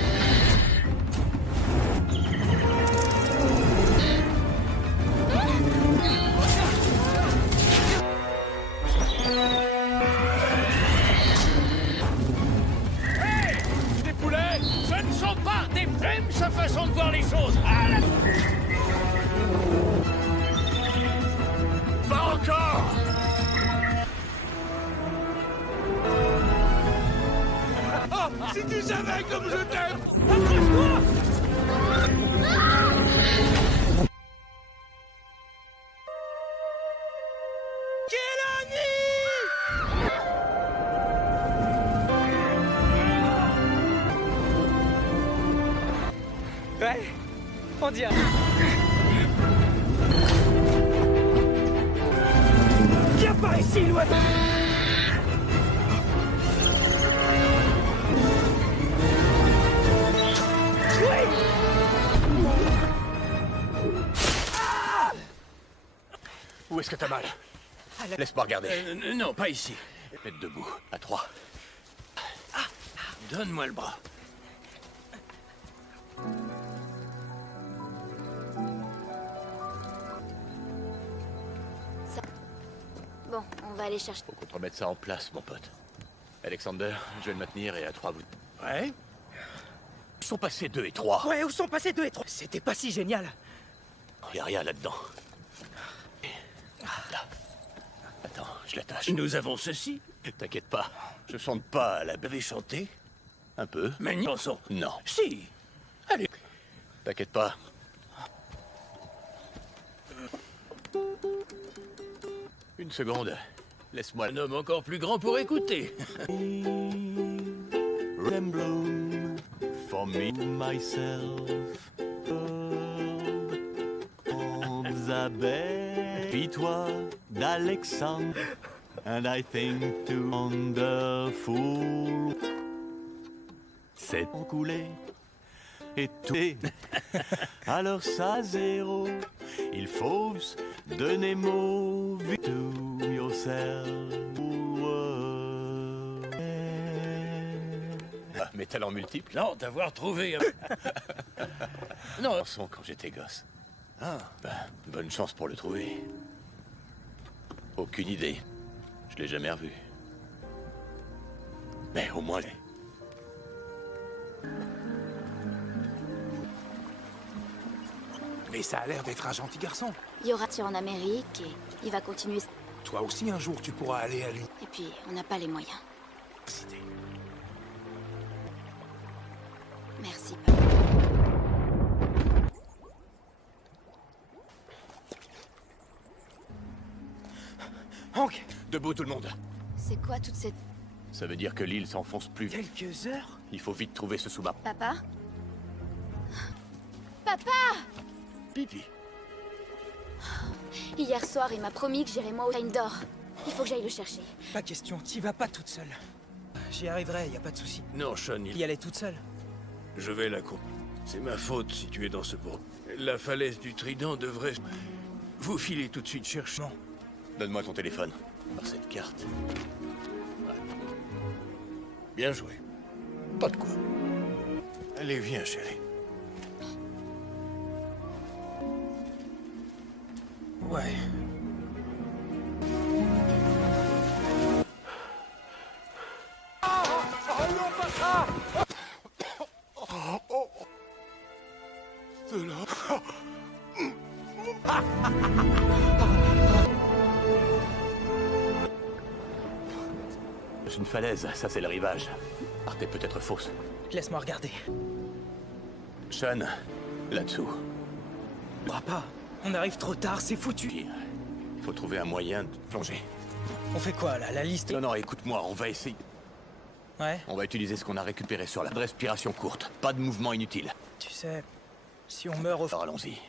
Des poulets, ce ne sont pas des plumes, sa façon de voir les choses. Ah, la... Pas encore. Oh, si tu savais comme je t'aime! Accroche-toi. Ouais, on dirait. Viens par ici, l'oiseau. Où est-ce que t'as mal? Laisse-moi regarder. Non, pas ici. Mets debout, à 3. Donne-moi le bras. Bon, on va aller chercher. Faut qu'on te remette ça en place, mon pote. Alexander, je vais le maintenir et à 3, vous... Ouais? Où sont passés 2 et 3? Ouais, où sont passés 2 et 3? C'était pas si génial. Y a rien là-dedans. Là. Attends, je l'attache. Nous avons ceci. T'inquiète pas, je chante pas à la... Vous avez chanté? Un peu. Mais une chanson. Non. Si. Allez. T'inquiète pas. Une seconde. Laisse-moi... Un homme encore plus grand pour écouter. Bloom for me, myself. Elizabeth, puis-toi d'Alexandre. And I think too wonderful. C'est coulé et tout. Alors ça, zéro. Il faut donner mot to yourself. Mes talents multiples? Non, d'avoir trouvé... Non. Chanson quand j'étais gosse. Ah. Ben, bonne chance pour le trouver. Aucune idée. Je l'ai jamais revu. Mais au moins... Mais ça a l'air d'être un gentil garçon. Il y aura tir en Amérique et il va continuer. Toi aussi, un jour, tu pourras aller à lui. Et puis, on n'a pas les moyens. Merci. Hank, Debout tout le monde. C'est quoi toute cette... Ça veut dire que l'île s'enfonce plus vite. quelques heures? Il faut vite trouver ce sous-marin. Papa? Papa! Pipi. Hier soir, il m'a promis que j'irais moi au Reine d'Or. Il faut que j'aille le chercher. Pas question, t'y vas pas toute seule. J'y arriverai, y a pas de souci. Non, Sean, Y aller toute seule. Je vais la couper. C'est ma faute si tu es dans ce bourg. La falaise du Trident devrait... Vous filez tout de suite chercher. Non. Donne-moi ton téléphone. Par cette carte. Bien joué. Pas de quoi. Allez, viens, chérie. Ouais. C'est une falaise, ça c'est le rivage. Partez peut-être fausse. Laisse-moi regarder. Sean, là-dessous. On pourra pas. On arrive trop tard, c'est foutu. Il faut trouver un moyen de plonger. On fait quoi là, la liste? Non, non, écoute-moi, on va essayer. Ouais. On va utiliser ce qu'on a récupéré sur la respiration courte. Pas de mouvement inutile. Tu sais, si on meurt au... Alors allons-y.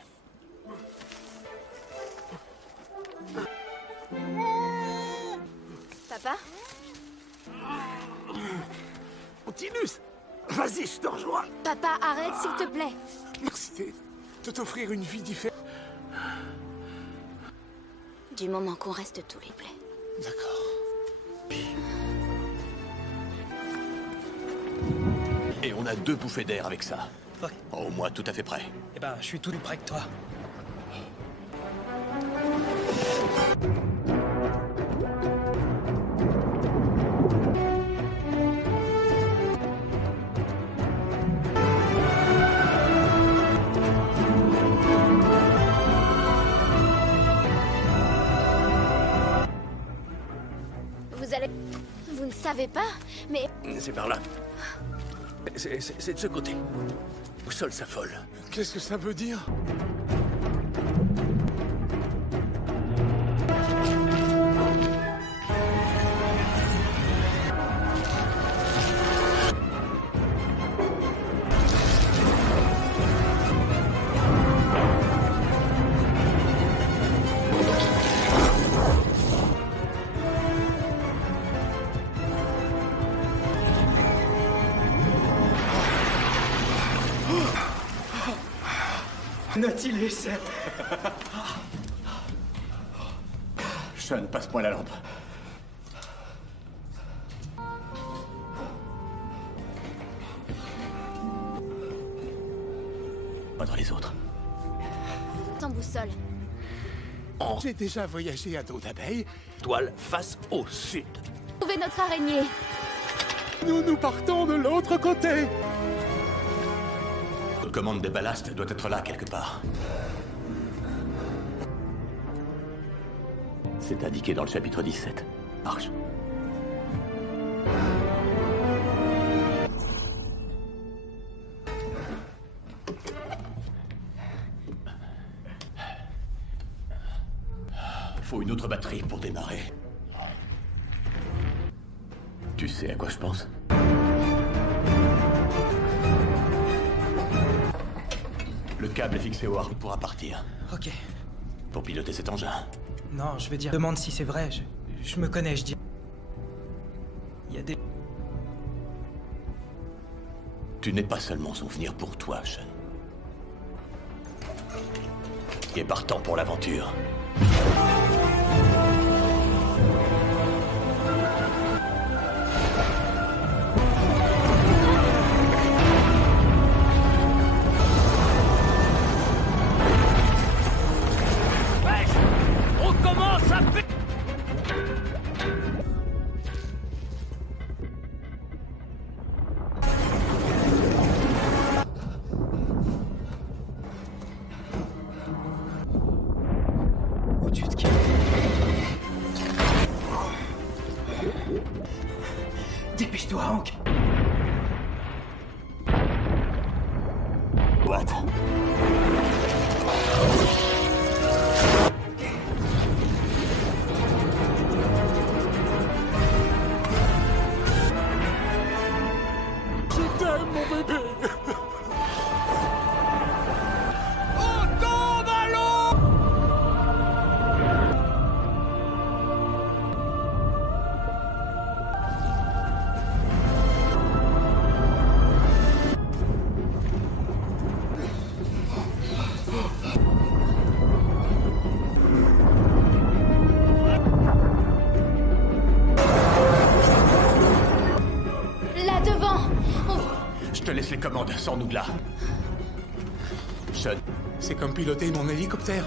Papa? Nautilus! Vas-y, je te rejoins. Papa, arrête, s'il te plaît. Merci de t'offrir une vie différente. Du moment qu'on reste tous les plaies. D'accord. Et on a 2 bouffées d'air avec ça. Ok. Au moins tout à fait prêt. Eh ben, je suis tout près que toi. Vous ne savez pas, mais... C'est par là. C'est de ce côté. Au sol s'affole. Qu'est-ce que ça veut dire? Nautilus. Sean, passe-moi la lampe. Pas dans les autres. Sans boussole. J'ai déjà voyagé à dos d'abeille. Toile face au sud. Trouvez notre araignée. Nous partons de l'autre côté. La commande des ballasts doit être là quelque part. C'est indiqué dans le chapitre 17. Marche. Faut une autre batterie pour démarrer. Tu sais à quoi je pense? Le câble est fixé au harpon pourra partir. Ok. Pour piloter cet engin. Non, je veux dire, demande si c'est vrai. Je me connais, je dis. Il y a des... Tu n'es pas seulement souvenir pour toi, Sean. Et partant pour l'aventure. On commence à... Où tu te calmes. Dépêche-toi, Hank. What? Je t'aime, mon bébé. Là devant. Je te laisse les commandes, sors-nous de là. Sean, C'est comme piloter mon hélicoptère.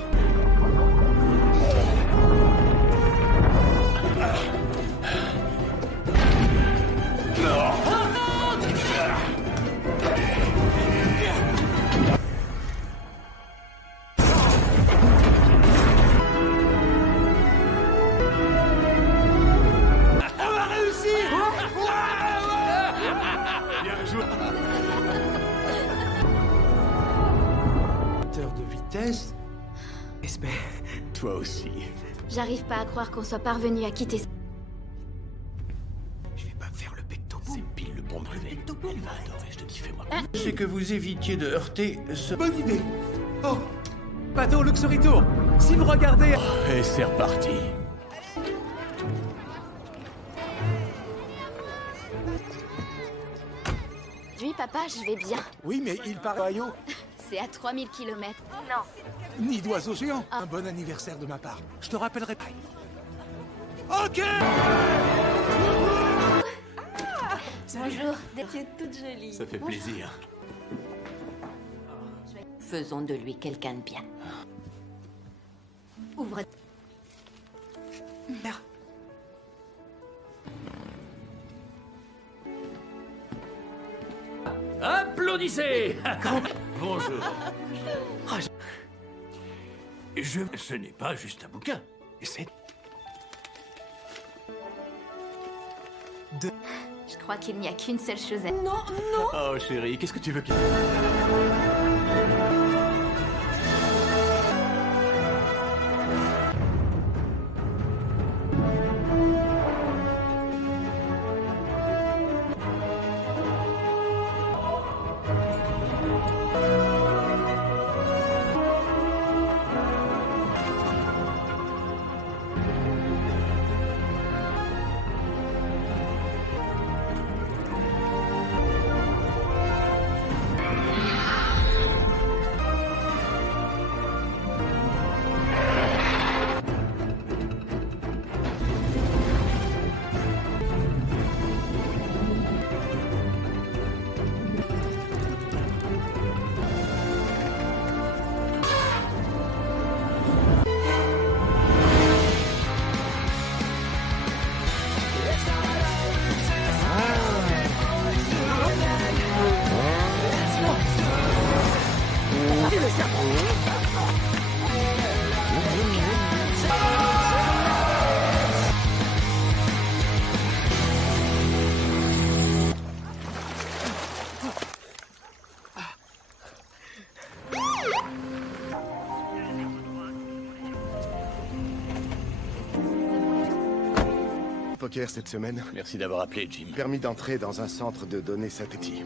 De vitesse. Espère. toi aussi. J'arrive pas à croire qu'on soit parvenu à quitter... Je vais pas me faire le pecto. C'est pile le bon brevet. Elle va adorer, je te dis, fais-moi. C'est que vous évitiez de heurter ce... Bonne idée. Oh, bateau Luxury Tour. Si vous regardez... Et c'est reparti. Papa, je vais bien. Oui, mais il part à Ohio. C'est à 3000 km. Nid d'oiseau géant. Un bon anniversaire de ma part. Je te rappellerai pas. Ok. Bonjour. Tu es toute jolie. Ça fait plaisir. Faisons de lui quelqu'un de bien. Ouvre. Merde. Applaudissez. Bonjour. Ce n'est pas juste un bouquin. C'est... Je crois qu'il n'y a qu'une seule chose à... Non, non. Oh chérie, qu'est-ce que tu veux qu'il... Poker cette semaine. Merci d'avoir appelé, Jim. Permis d'entrer dans un centre de données synthétique.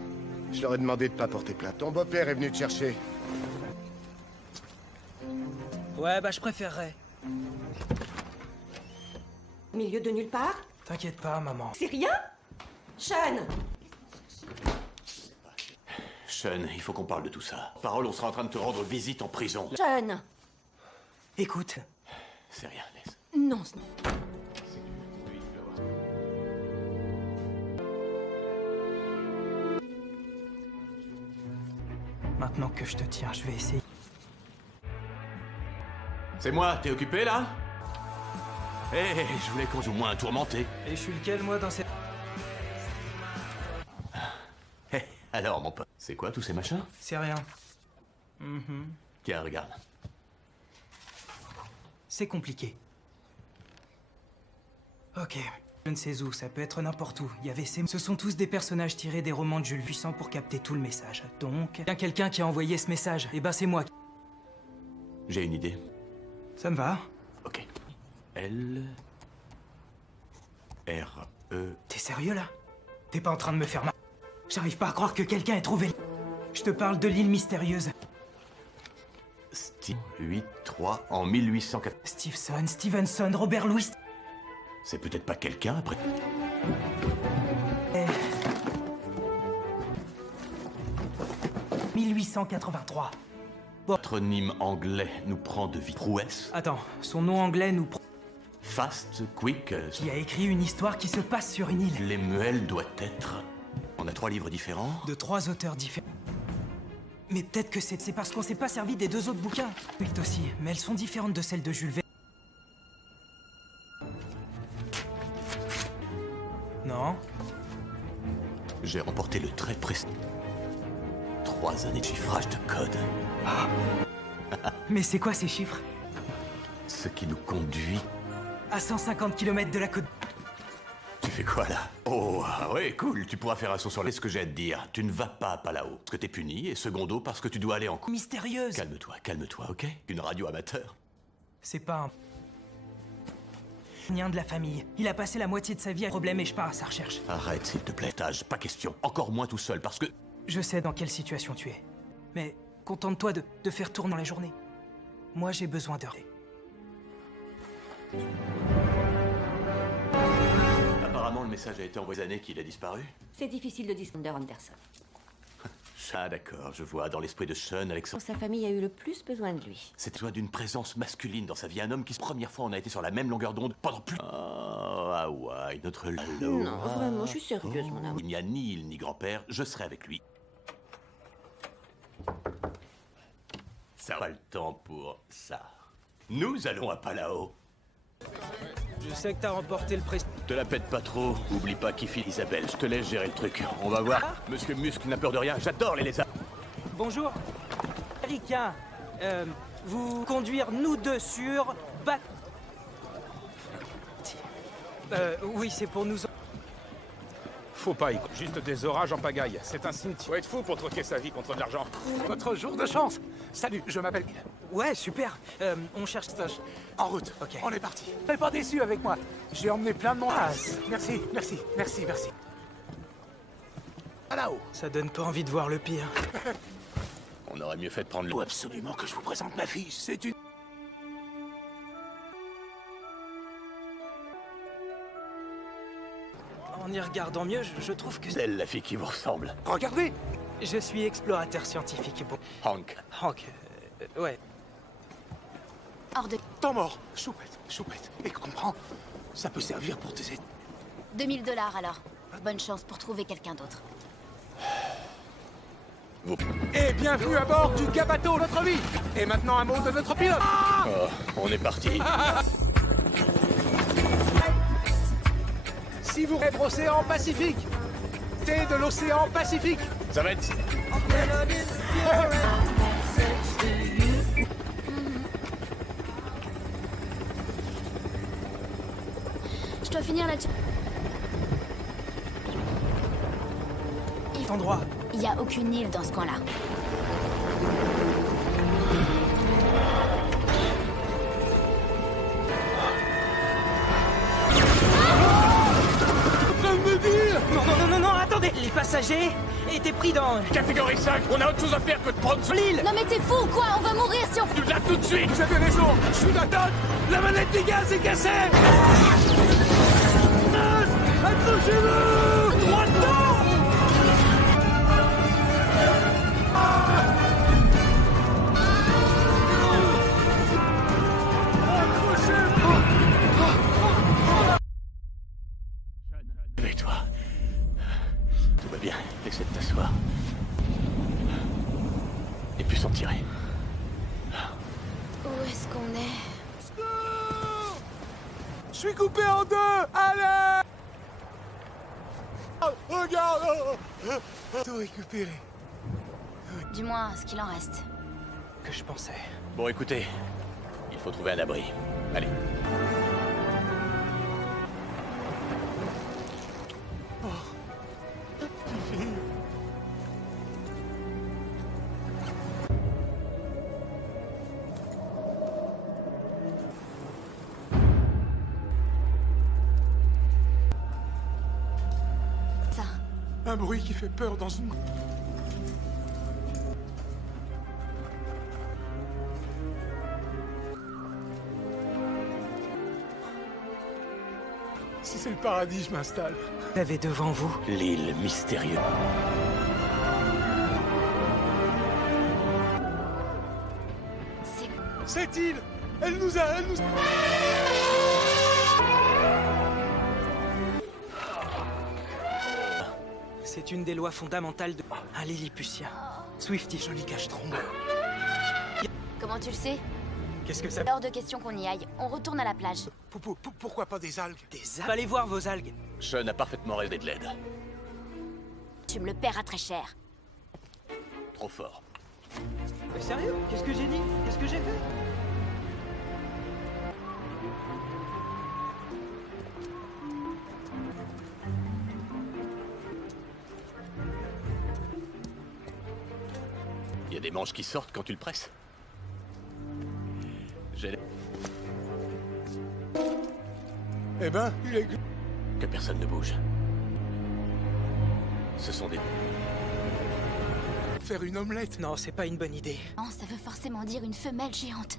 Je leur ai demandé de pas porter plainte. Ton beau-père est venu te chercher. Ouais, bah je préférerais. Milieu de nulle part? T'inquiète pas, maman. C'est rien? Sean! Sean, il faut qu'on parle de tout ça. Parole, on sera en train de te rendre visite en prison. Sean! Écoute, C'est rien, laisse. Non. maintenant que je te tiens, je vais essayer. C'est moi, t'es occupé là? Eh, je voulais qu'on soit au moins tourmenté. Et je suis lequel, moi, dans cette... Eh, alors, mon pote, c'est quoi tous ces machins? C'est rien. Tiens, regarde. C'est compliqué. Ok. Je ne sais où, ça peut être n'importe où. Il y avait ces... Ce sont tous des personnages tirés des romans de Jules Puissant pour capter tout le message. Donc, il y a quelqu'un qui a envoyé ce message. Et bah c'est moi. J'ai une idée. Ça me va. Ok. L... R... E... T'es sérieux, là? T'es pas en train de me faire mal? J'arrive pas à croire que quelqu'un ait trouvé... Je te parle de l'île mystérieuse. Steve 8-3 en 1804. Stevenson, Robert Louis... C'est peut-être pas quelqu'un après. Eh. 1883. Patronyme anglais nous prend de vie. Prouesse. Attends, son nom anglais nous... Fast, quick. Qui a écrit une histoire qui se passe sur une île. Lemuel doit être... On a 3 livres différents. De 3 auteurs différents. Mais peut-être que c'est parce qu'on s'est pas servi des 2 autres bouquins. Oui, aussi, mais elles sont différentes de celles de Jules Verne. Non. J'ai remporté le très précis. 3 années de chiffrage de code. Mais c'est quoi ces chiffres? Ce qui nous conduit... À 150 km de la côte... Tu fais quoi là? Oh, ouais, cool, tu pourras faire un saut sur les... Ce que j'ai à te dire, tu ne vas pas à Palao, parce que t'es puni, et secondo, parce que tu dois aller en... Mystérieuse. Calme-toi, ok? Une radio amateur. C'est pas un... Nien de la famille. Il a passé la moitié de sa vie à problème et je pars à sa recherche. Arrête, s'il te plaît, Tage, pas question. Encore moins tout seul, parce que... Je sais dans quelle situation tu es. Mais contente-toi de faire tourner la journée. Moi, j'ai besoin d'heures. Apparemment, le message a été envoyé des années qu'il a disparu. C'est difficile de distinguer Anderson. Ah d'accord, je vois. Dans l'esprit de Sean, Alexandre... Sa famille a eu le plus besoin de lui. C'est toi d'une présence masculine dans sa vie. Un homme qui, première fois, on a été sur la même longueur d'onde pendant plus... Oh, Hawaï, notre Lalo. Non, vraiment, je suis sérieuse, mon amour. Il n'y a ni île ni grand-père, je serai avec lui. Ça va le temps pour ça. Nous allons à Palao. Je sais que t'as remporté le prix. Te la pète pas trop. Oublie pas qui file Isabelle. Je te laisse gérer le truc. On va voir. Monsieur Muscle n'a peur de rien. J'adore les lézards. Bonjour. Ricain, vous conduire nous deux sur... oui, c'est pour nous... Faut pas y croire. Juste des orages en pagaille. C'est un cimetière. Faut être fou pour troquer sa vie contre de l'argent. Votre jour de chance. Salut, je m'appelle Bill. Ouais, super. On cherche... En route. Ok. On est parti. T'es pas déçu avec moi. J'ai emmené plein de monde. Merci, merci, merci, merci. À là-haut. Ça donne pas envie de voir le pire. On aurait mieux fait de prendre le... Faut absolument que je vous présente ma fille. C'est une... En y regardant mieux, je trouve que... C'est elle, la fille qui vous ressemble. Regardez. Je suis explorateur scientifique. Bon, Hank. Hank, ouais. Hors de... Temps mort. Choupette, choupette. Et comprends, ça peut servir pour tes... 2000 $ alors. Bonne chance pour trouver quelqu'un d'autre. Vous... Et bienvenue à bord du Gabato, notre vie. Et maintenant un mot de notre pilote. Oh, on est parti. Si vous rêvez océan Pacifique, thé de l'océan Pacifique. Ça va être... Je dois finir là-dessus. Cet endroit. Il n'y a aucune île dans ce coin-là. Non, attendez. Les passagers étaient pris dans... Catégorie 5, on a autre chose à faire que de prendre sur l'île. Non mais t'es fou ou quoi? On va mourir si on... Tu là tout de suite. Vous avez raison, je suis d'accord. La manette des gaz est cassée. Accrochez-vous. Droit dedans. Réveille-toi. Tout va bien. Essaie de t'asseoir. Et puis s'en tirer. Où est-ce qu'on est? Je suis coupé en deux. Allez. Regarde. Tout récupéré. Du moins, ce qu'il en reste. Que je pensais. Bon, écoutez. Il faut trouver un abri. Allez. Ça. Un bruit qui fait peur dans une... Si c'est le paradis, je m'installe. Vous avez devant vous... L'île mystérieuse. C'est... Cette île, elle nous a... C'est une des lois fondamentales de... Un Lilliputien. Swifty. Joli cache-trombe. Comment tu le sais? Qu'est-ce que ça... Hors de question qu'on y aille. On retourne à la plage. Pourquoi pas des algues? Des algues? Allez voir vos algues. Sean a parfaitement rêvé de l'aide. Tu me le paieras très cher. Trop fort. Mais sérieux? Qu'est-ce que j'ai dit? Qu'est-ce que j'ai fait? Il y a des manches qui sortent quand tu le presses. J'ai... Eh ben, il est... Que personne ne bouge. Ce sont des... Faire une omelette? Non, c'est pas une bonne idée. Non, ça veut forcément dire une femelle géante.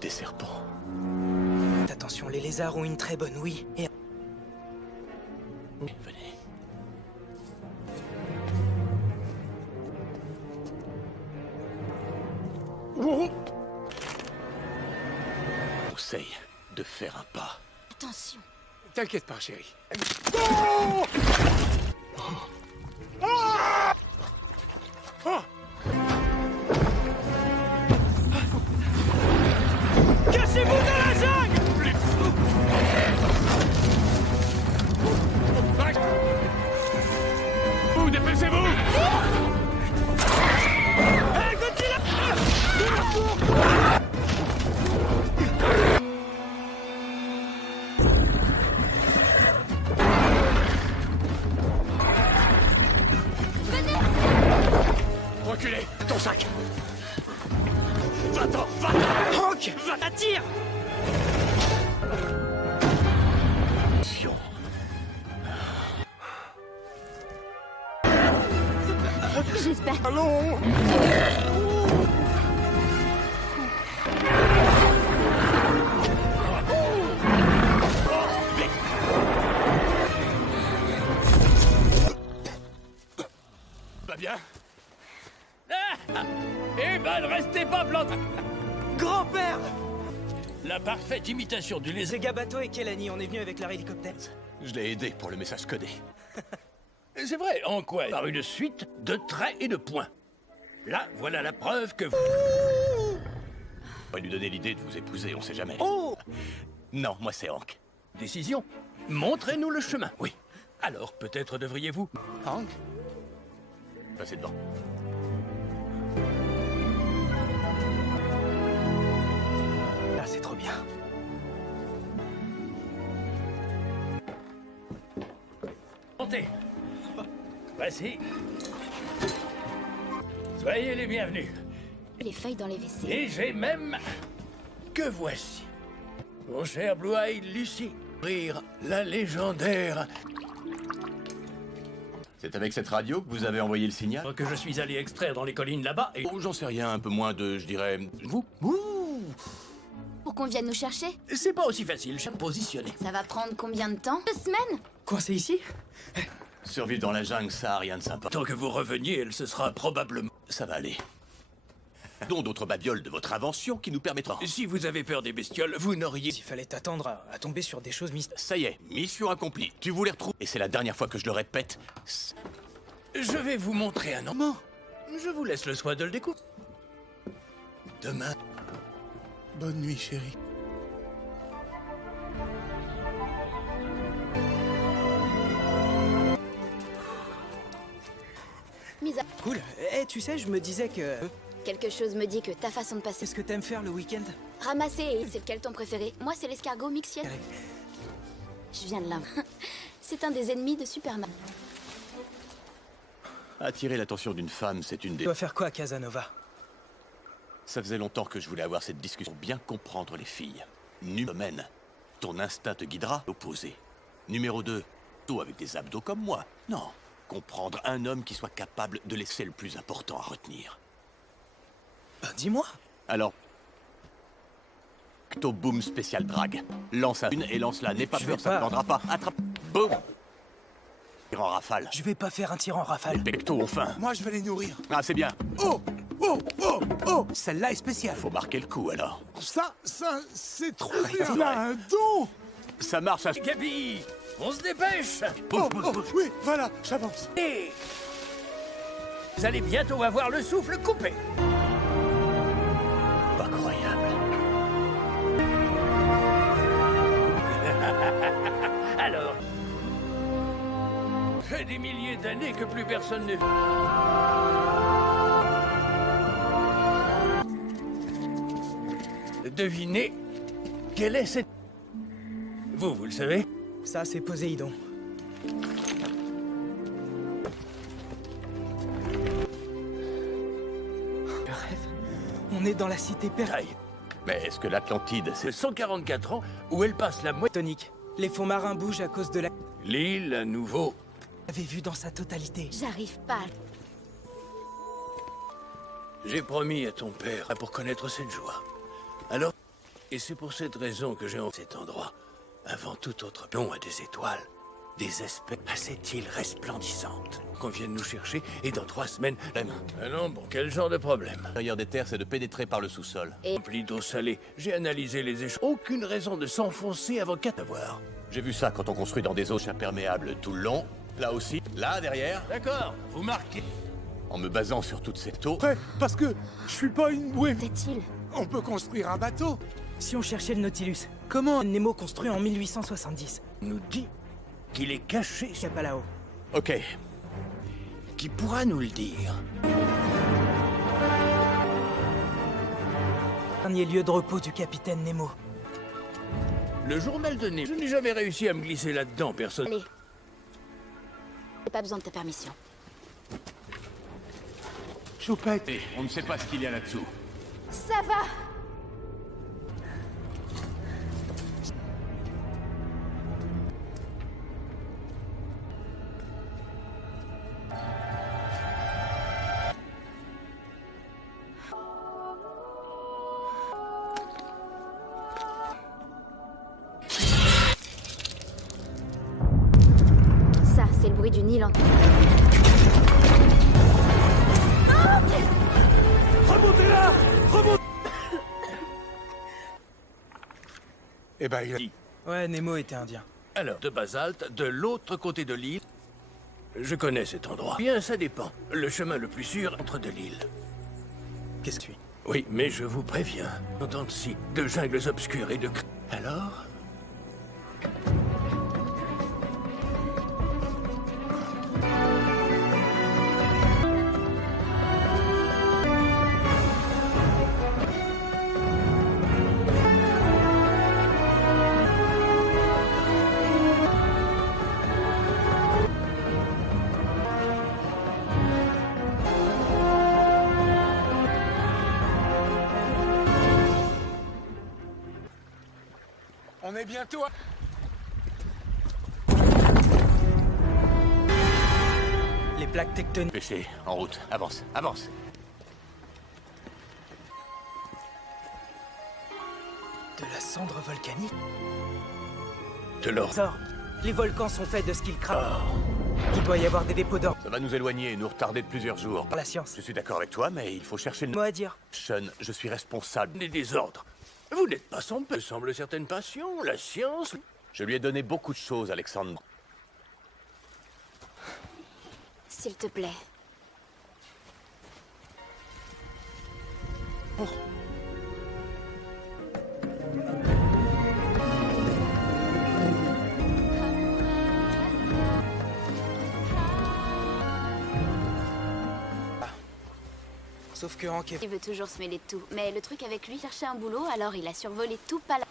des serpents. Attention, les lézards ont une très bonne ouïe. Et... Venez. Conseil de faire un pas. Attention. T'inquiète pas, chérie. Cachez-vous dans la jungle! Vous, dépêchez-vous! Hey, Godzilla! Reculez, ton sac. Va-t'en, va-t'en. Hank, attire! Attention. J'espère. Allons! Va bien? Eh ben, ne restez pas plantés. Grand-père! La parfaite imitation du lézard. C'est Gabato et Kelani, on est venus avec leur hélicoptère. Je l'ai aidé pour le message codé. C'est vrai, en quoi? Par une suite de traits et de points. Là, voilà la preuve que vous... On va lui donner l'idée de vous épouser, on sait jamais. Oh! Non, moi c'est Hank. Décision. Montrez-nous le chemin. Oui. Alors, peut-être devriez-vous... Hank? Passez devant. Là, c'est trop bien. Montez. Voici. Soyez les bienvenus. Les feuilles dans les WC. Et j'ai même... Que voici. Mon cher Blue-Eyed Lucy. Rire la légendaire... C'est avec cette radio que vous avez envoyé le signal? Que je suis allé extraire dans les collines là-bas et... Oh, j'en sais rien, un peu moins de, je dirais... Vous? Pour qu'on vienne nous chercher? C'est pas aussi facile, je suis positionné. Ça va prendre combien de temps? 2 semaines? Coincé ici? Survivre dans la jungle, ça a rien de sympa. Tant que vous reveniez, elle se sera probablement... Ça va aller. Dont d'autres babioles de votre invention qui nous permettront... Si vous avez peur des bestioles, vous n'auriez... Il fallait t'attendre à tomber sur des choses mystérieuses. Ça y est, mission accomplie. Tu voulais retrouver... Et c'est la dernière fois que je le répète. Je vais vous montrer un moment. Je vous laisse le soin de le découvrir. Demain... Bonne nuit, chérie. Mise à... Cool. Eh, tu sais, je me disais que... Quelque chose me dit que ta façon de passer... Qu'est-ce que t'aimes faire le week-end? Ramasser, c'est lequel ton préféré? Moi, c'est l'escargot mixienne. Je viens de là. C'est un des ennemis de Superman. Attirer l'attention d'une femme, c'est une Tu des... dois faire quoi, Casanova? Ça faisait longtemps que je voulais avoir cette discussion pour bien comprendre les filles. Domaine. Ton instinct te guidera. Opposé. Numéro 2. Toi avec des abdos comme moi. Non. Comprendre un homme qui soit capable de laisser le plus important à retenir. Ben, dis-moi. Alors... Octo Boom spécial drag. Lance une et lance-la. N'aie pas Je peur, vais ça pas. ne prendra pas. Attrape. Boum. Tire en rafale. Je vais pas faire un tir en rafale. Pecto, enfin. Moi, je vais les nourrir. Ah, c'est bien. Oh! Oh! Oh! Oh! Celle-là est spéciale. Faut marquer le coup, alors. Ça, c'est trop Arrête, bien. Là, un don. Ça marche à... Gabi, on se dépêche. Oh, oh, oui, voilà, j'avance. Et... Vous allez bientôt avoir le souffle coupé. Pas croyable. Alors... Fait des milliers d'années que plus personne ne... Devinez... Quelle est cette... Vous le savez? Ça, c'est Poséidon. Le rêve. On est dans la cité perdue. Taille. Mais est-ce que l'Atlantide, c'est... C'est 144 ans où elle passe la moitié... Tonique. Les fonds marins bougent à cause de la... L'île, à nouveau. J'avais vu dans sa totalité. J'arrive pas. J'ai promis à ton père pour connaître cette joie. Alors... Et c'est pour cette raison que j'ai en cet endroit, avant tout autre pion à des étoiles, des espèces à cette île resplendissante. Qu'on vienne nous chercher et dans 3 semaines... Ah non, bon, quel genre de problème? L'intérieur des terres, c'est de pénétrer par le sous-sol. Rempli d'eau salée. J'ai analysé les échanges. Aucune raison de s'enfoncer avant qu'à t'avoir. J'ai vu ça quand on construit dans des eaux imperméables tout le long. Là aussi, là, derrière. D'accord, vous marquez. En me basant sur toute cette eau... Ouais, parce que je suis pas une bouée. Est-il? On peut construire un bateau. Si on cherchait le Nautilus, comment Nemo construit en 1870? Nous dit qu'il est caché. Il y a pas là-haut. Ok. Qui pourra nous le dire? Dernier lieu de repos du capitaine Nemo. Le journal de Nemo. Je n'ai jamais réussi à me glisser là-dedans, personne. Allez. J'ai pas besoin de ta permission. Choupette. Et on ne sait pas ce qu'il y a là-dessous. Ça va! Ça, c'est le bruit du Nil en... Remontez là! Remontez! Eh ben, il a dit. Ouais, Nemo était indien. Alors, de basalte, de l'autre côté de l'île. Je connais cet endroit. Bien, ça dépend. Le chemin le plus sûr entre de l'île. Qu'est-ce que tu... Oui, mais je vous préviens. Autant de si, de jungles obscures et de... Alors? On est bientôt à... Les plaques tectoniques... Pêcher, en route. Avance, avance. De la cendre volcanique? De l'or. Sors. Les volcans sont faits de ce qu'ils crament. Il doit y avoir des dépôts d'or. Ça va nous éloigner et nous retarder de plusieurs jours. Par la science. Je suis d'accord avec toi, mais il faut chercher le... Mot à dire. Sean, je suis responsable. Des désordres. Vous n'êtes pas son père. Semble certaines passions, la science... Je lui ai donné beaucoup de choses, Alexandre. S'il te plaît. Sauf que Hank est... Il veut toujours se mêler de tout. Mais le truc avec lui, chercher un boulot, alors il a survolé tout Pala...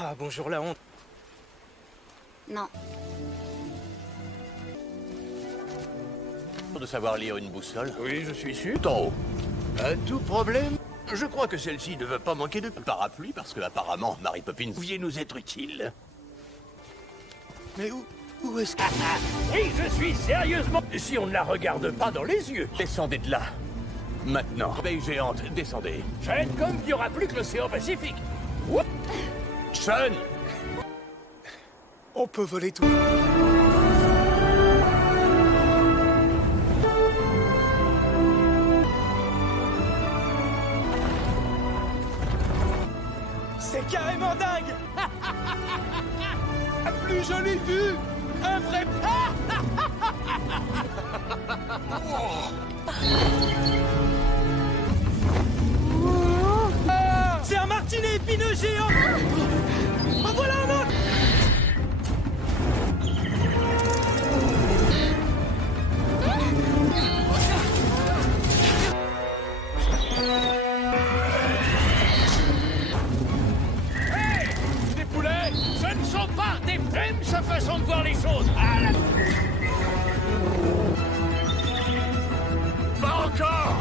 Ah, bonjour la honte. Non. De savoir lire une boussole. Oui, je suis sûr. Tout en haut. Pas tout problème. Je crois que celle-ci ne va pas manquer de... Un parapluie, parce que apparemment, Mary Poppins... Vous pouviez nous être utile. Mais où est-ce que... Oui, je suis sérieusement... Si on ne la regarde pas dans les yeux. Descendez de là. Maintenant. Abeille géante, descendez. Faites comme il n'y aura plus que l'océan Pacifique. Sean! On peut voler tout. C'est carrément dingue. La plus jolie vue! Un vrai... C'est un martinet épineux géant. En voilà un autre. Des poulets, ce ne sont pas des femmes, sa façon de voir les choses. Ah, la... Pas encore.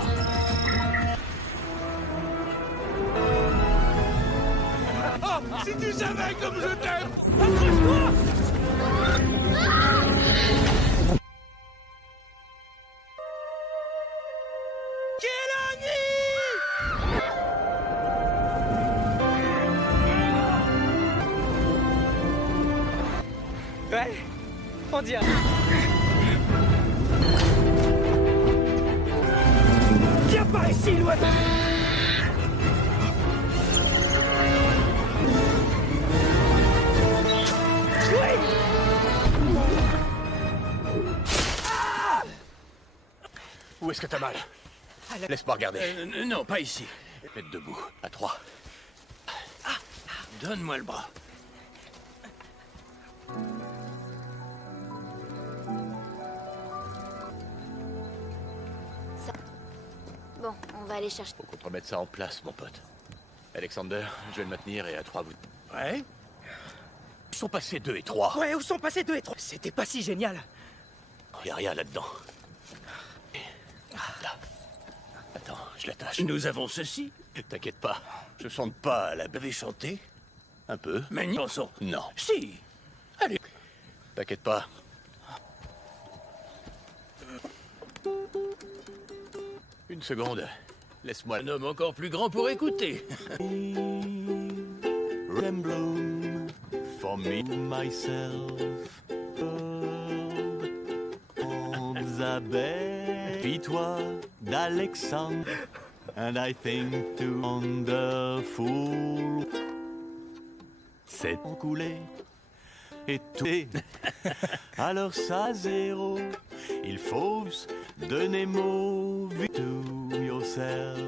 Oh, si tu savais comme je t'aime! Accroche-toi. Ouais, On dirait. Viens par ici, l'oiseau. Où est-ce que t'as mal? Laisse-moi regarder. Non, pas ici. Faites debout, à 3. Donne-moi le bras. Bon, on va aller chercher. Faut qu'on te remette ça en place, mon pote. Alexander, je vais le maintenir et à 3, vous... Ouais? Ils sont passés 2 et 3. Ouais, où sont passés 2 et 3? C'était pas si génial. Y a rien là-dedans. Là. Attends, je l'attache. Nous avons ceci. T'inquiète pas, je chante pas à la... Vous avez chanté? Un peu. Mais une chanson. Non. Si. Allez. T'inquiète pas. Une seconde. Laisse-moi... Un homme encore plus grand pour écouter. Rembloom, for me, myself. Elizabeth, puis toi, d'Alexandre. And I think too wonderful. C'est coulé et tout. Alors ça, zéro. Il faut donner mot to yourself.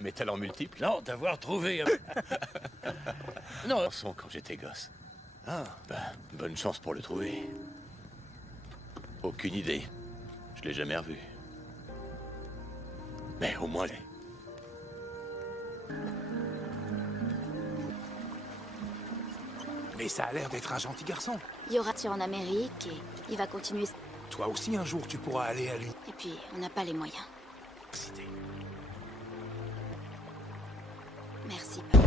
Mais talent multiple. Non, d'avoir trouvé... Non. Chanson quand j'étais gosse. Ah. Ben, bonne chance pour le trouver. Aucune idée. Je l'ai jamais revu. Mais au moins... Mais ça a l'air d'être un gentil garçon. Il y aura tir en Amérique et il va continuer. Toi aussi, un jour, tu pourras aller à lui. Et puis, on n'a pas les moyens. Merci, papa.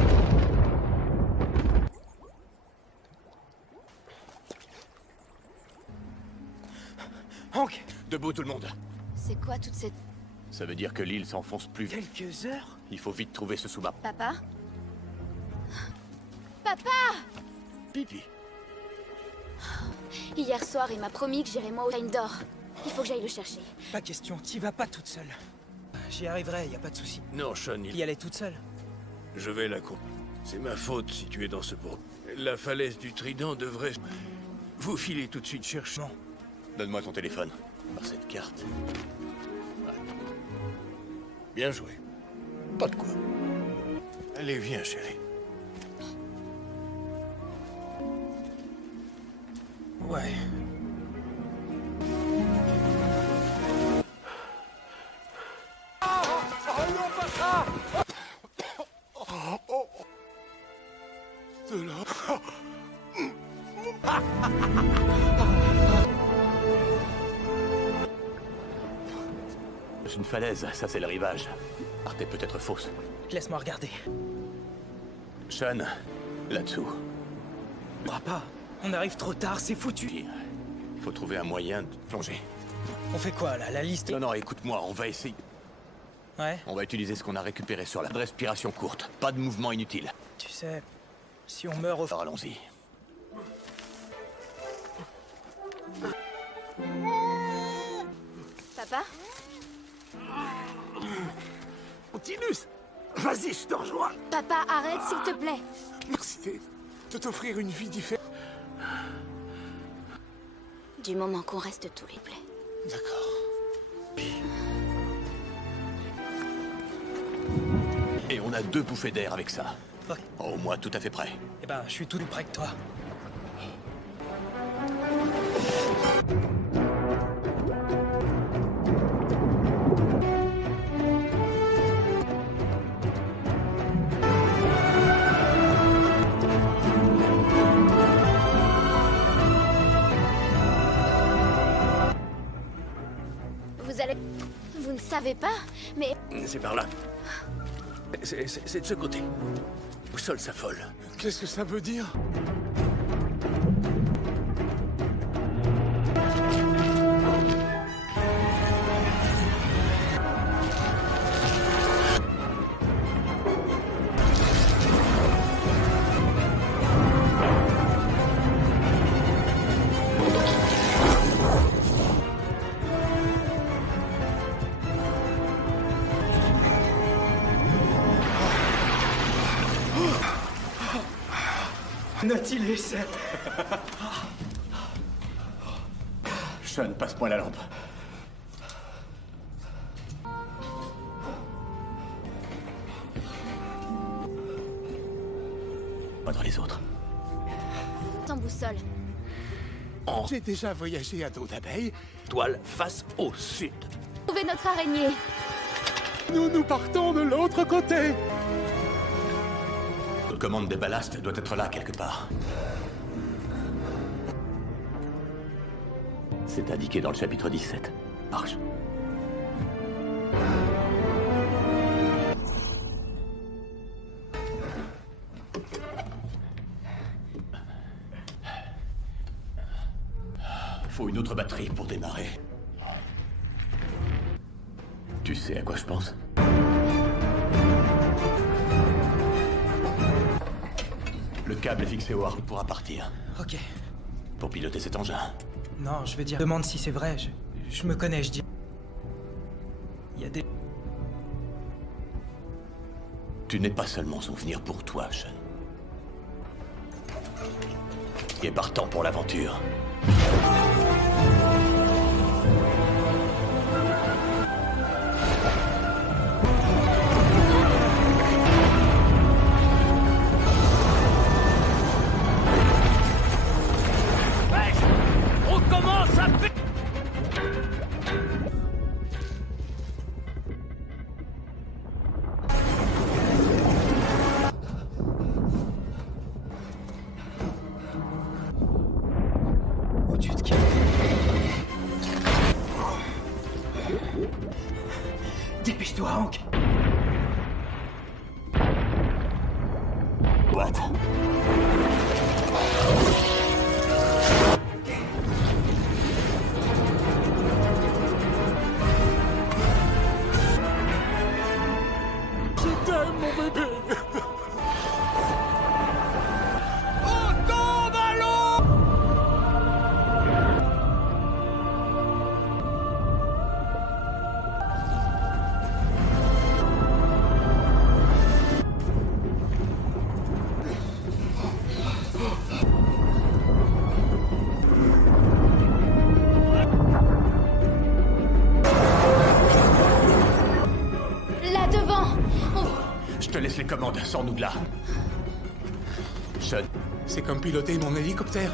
Hank, Debout tout le monde. C'est quoi toute cette... Ça veut dire que l'île s'enfonce plus vite. quelques heures? Il faut vite trouver ce sous-marin. Papa? Papa! Pipi. Hier soir, il m'a promis que j'irais moi au Reine d'Or. Il faut que j'aille le chercher. Pas question, t'y vas pas toute seule. J'y arriverai, y a pas de souci. Non, Sean, Y aller toute seule. Je vais la couper. C'est ma faute si tu es dans ce bourg. La falaise du Trident devrait... Vous filez tout de suite chercher. Non. Donne-moi ton téléphone. Par cette carte. Bien joué. Pas de quoi. Allez, viens, chérie. Ouais. C'est une falaise, ça c'est le rivage. Arte est peut-être fausse. Laisse-moi regarder. Sean, là-dessous. On pourra pas. On arrive trop tard, c'est foutu. Il faut trouver un moyen de plonger. On fait quoi, là? La liste? Non, non, écoute-moi, on va essayer. Ouais? On va utiliser ce qu'on a récupéré sur la respiration courte. Pas de mouvement inutile. Tu sais, si on meurt au... Alors allons-y. Papa? Continus! Vas-y, je te rejoins. Papa, arrête, s'il te plaît. Merci de t'offrir une vie différente. Du moment qu'on reste tous les plaies. D'accord. Et on a 2 bouffées d'air avec ça. Ouais. Au moins tout à fait prêt. Eh ben, je suis tout près que toi. Vous ne savez pas, mais... C'est par là. C'est de ce côté. Au sol s'affole. Qu'est-ce que ça veut dire? Nautilus. Sean, passe-moi la lampe. Pas dans les autres. Sans boussole. J'ai déjà voyagé à dos d'abeille. Toile face au sud. Trouvez notre araignée. Nous partons de l'autre côté. Le commande des ballasts doit être là quelque part. C'est indiqué dans le chapitre 17. Marche. Faut une autre batterie pour démarrer. Tu sais à quoi je pense? Le câble est fixé au harp pourra partir. Ok. Pour piloter cet engin. Non, je veux dire, demande si c'est vrai. Je me connais, je dis. Il y a des... Tu n'es pas seulement souvenir pour toi, Sean. Et partant pour l'aventure. On commence à... Au-dessus de qui? Dépêche-toi, Hank. What? Je t'aime, mon bébé. Là devant. Je te laisse les commandes, sors-nous de là. Sean, C'est comme piloter mon hélicoptère.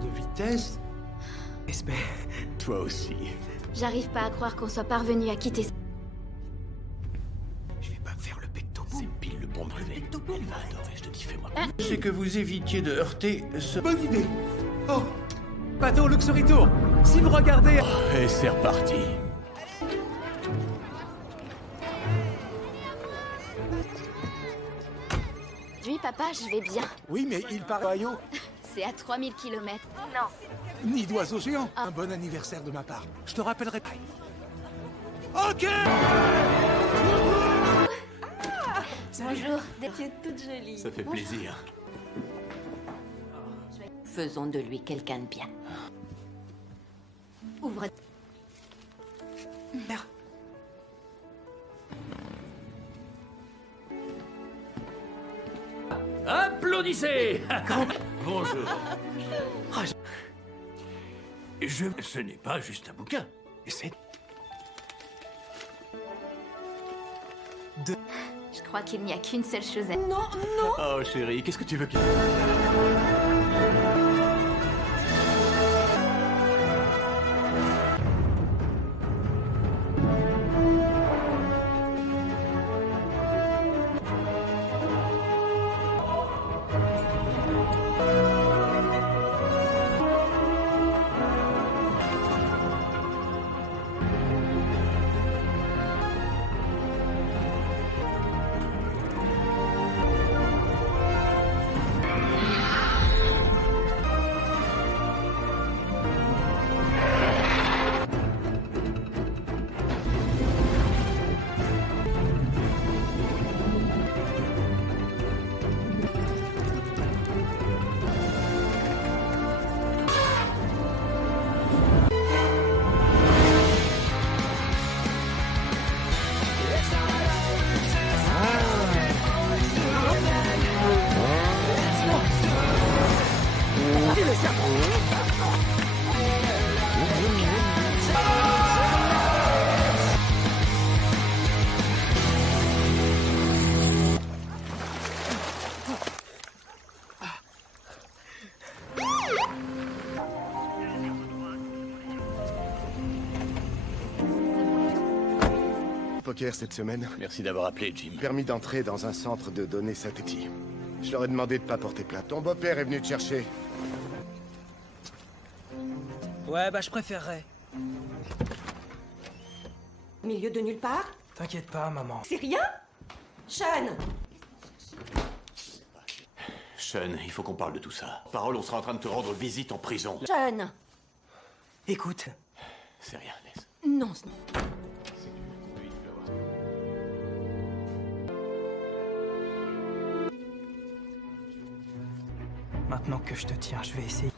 De vitesse. Espère. toi aussi. J'arrive pas à croire qu'on soit parvenu à quitter ça. Je vais pas me faire le pecto. C'est pile le bon brevet. Elle va adorer, je te dis, fais-moi. C'est que vous évitiez de heurter ce... Bonne idée. Oh, bateau Luxury Tour. Si vous regardez... Et c'est reparti. Oui, papa, je vais bien. Oui, mais il part à Ohio. C'est à 3000 km. Nid d'oiseau géant. Un bon anniversaire de ma part. Je te rappellerai. Ok. Bonjour. Tu es toute jolie. Ça fait plaisir. Faisons de lui quelqu'un de bien. Ouvre. Merde. Applaudissez. Bonjour. Ce n'est pas juste un bouquin. C'est... Je crois qu'il n'y a qu'une seule chose à... Oh chérie, qu'est-ce que tu veux que... poker cette semaine. Merci d'avoir appelé, Jim. Permis d'entrer dans un centre de données synthétique. Je leur ai demandé de pas porter plainte. Ton beau-père est venu te chercher. Ouais, bah je préférerais. Milieu de nulle part? T'inquiète pas, maman. C'est rien? Sean! Sean, il faut qu'on parle de tout ça. Parole, on sera en train de te rendre visite en prison. Sean! Écoute, C'est rien, Liz. Non. maintenant que je te tiens, je vais essayer.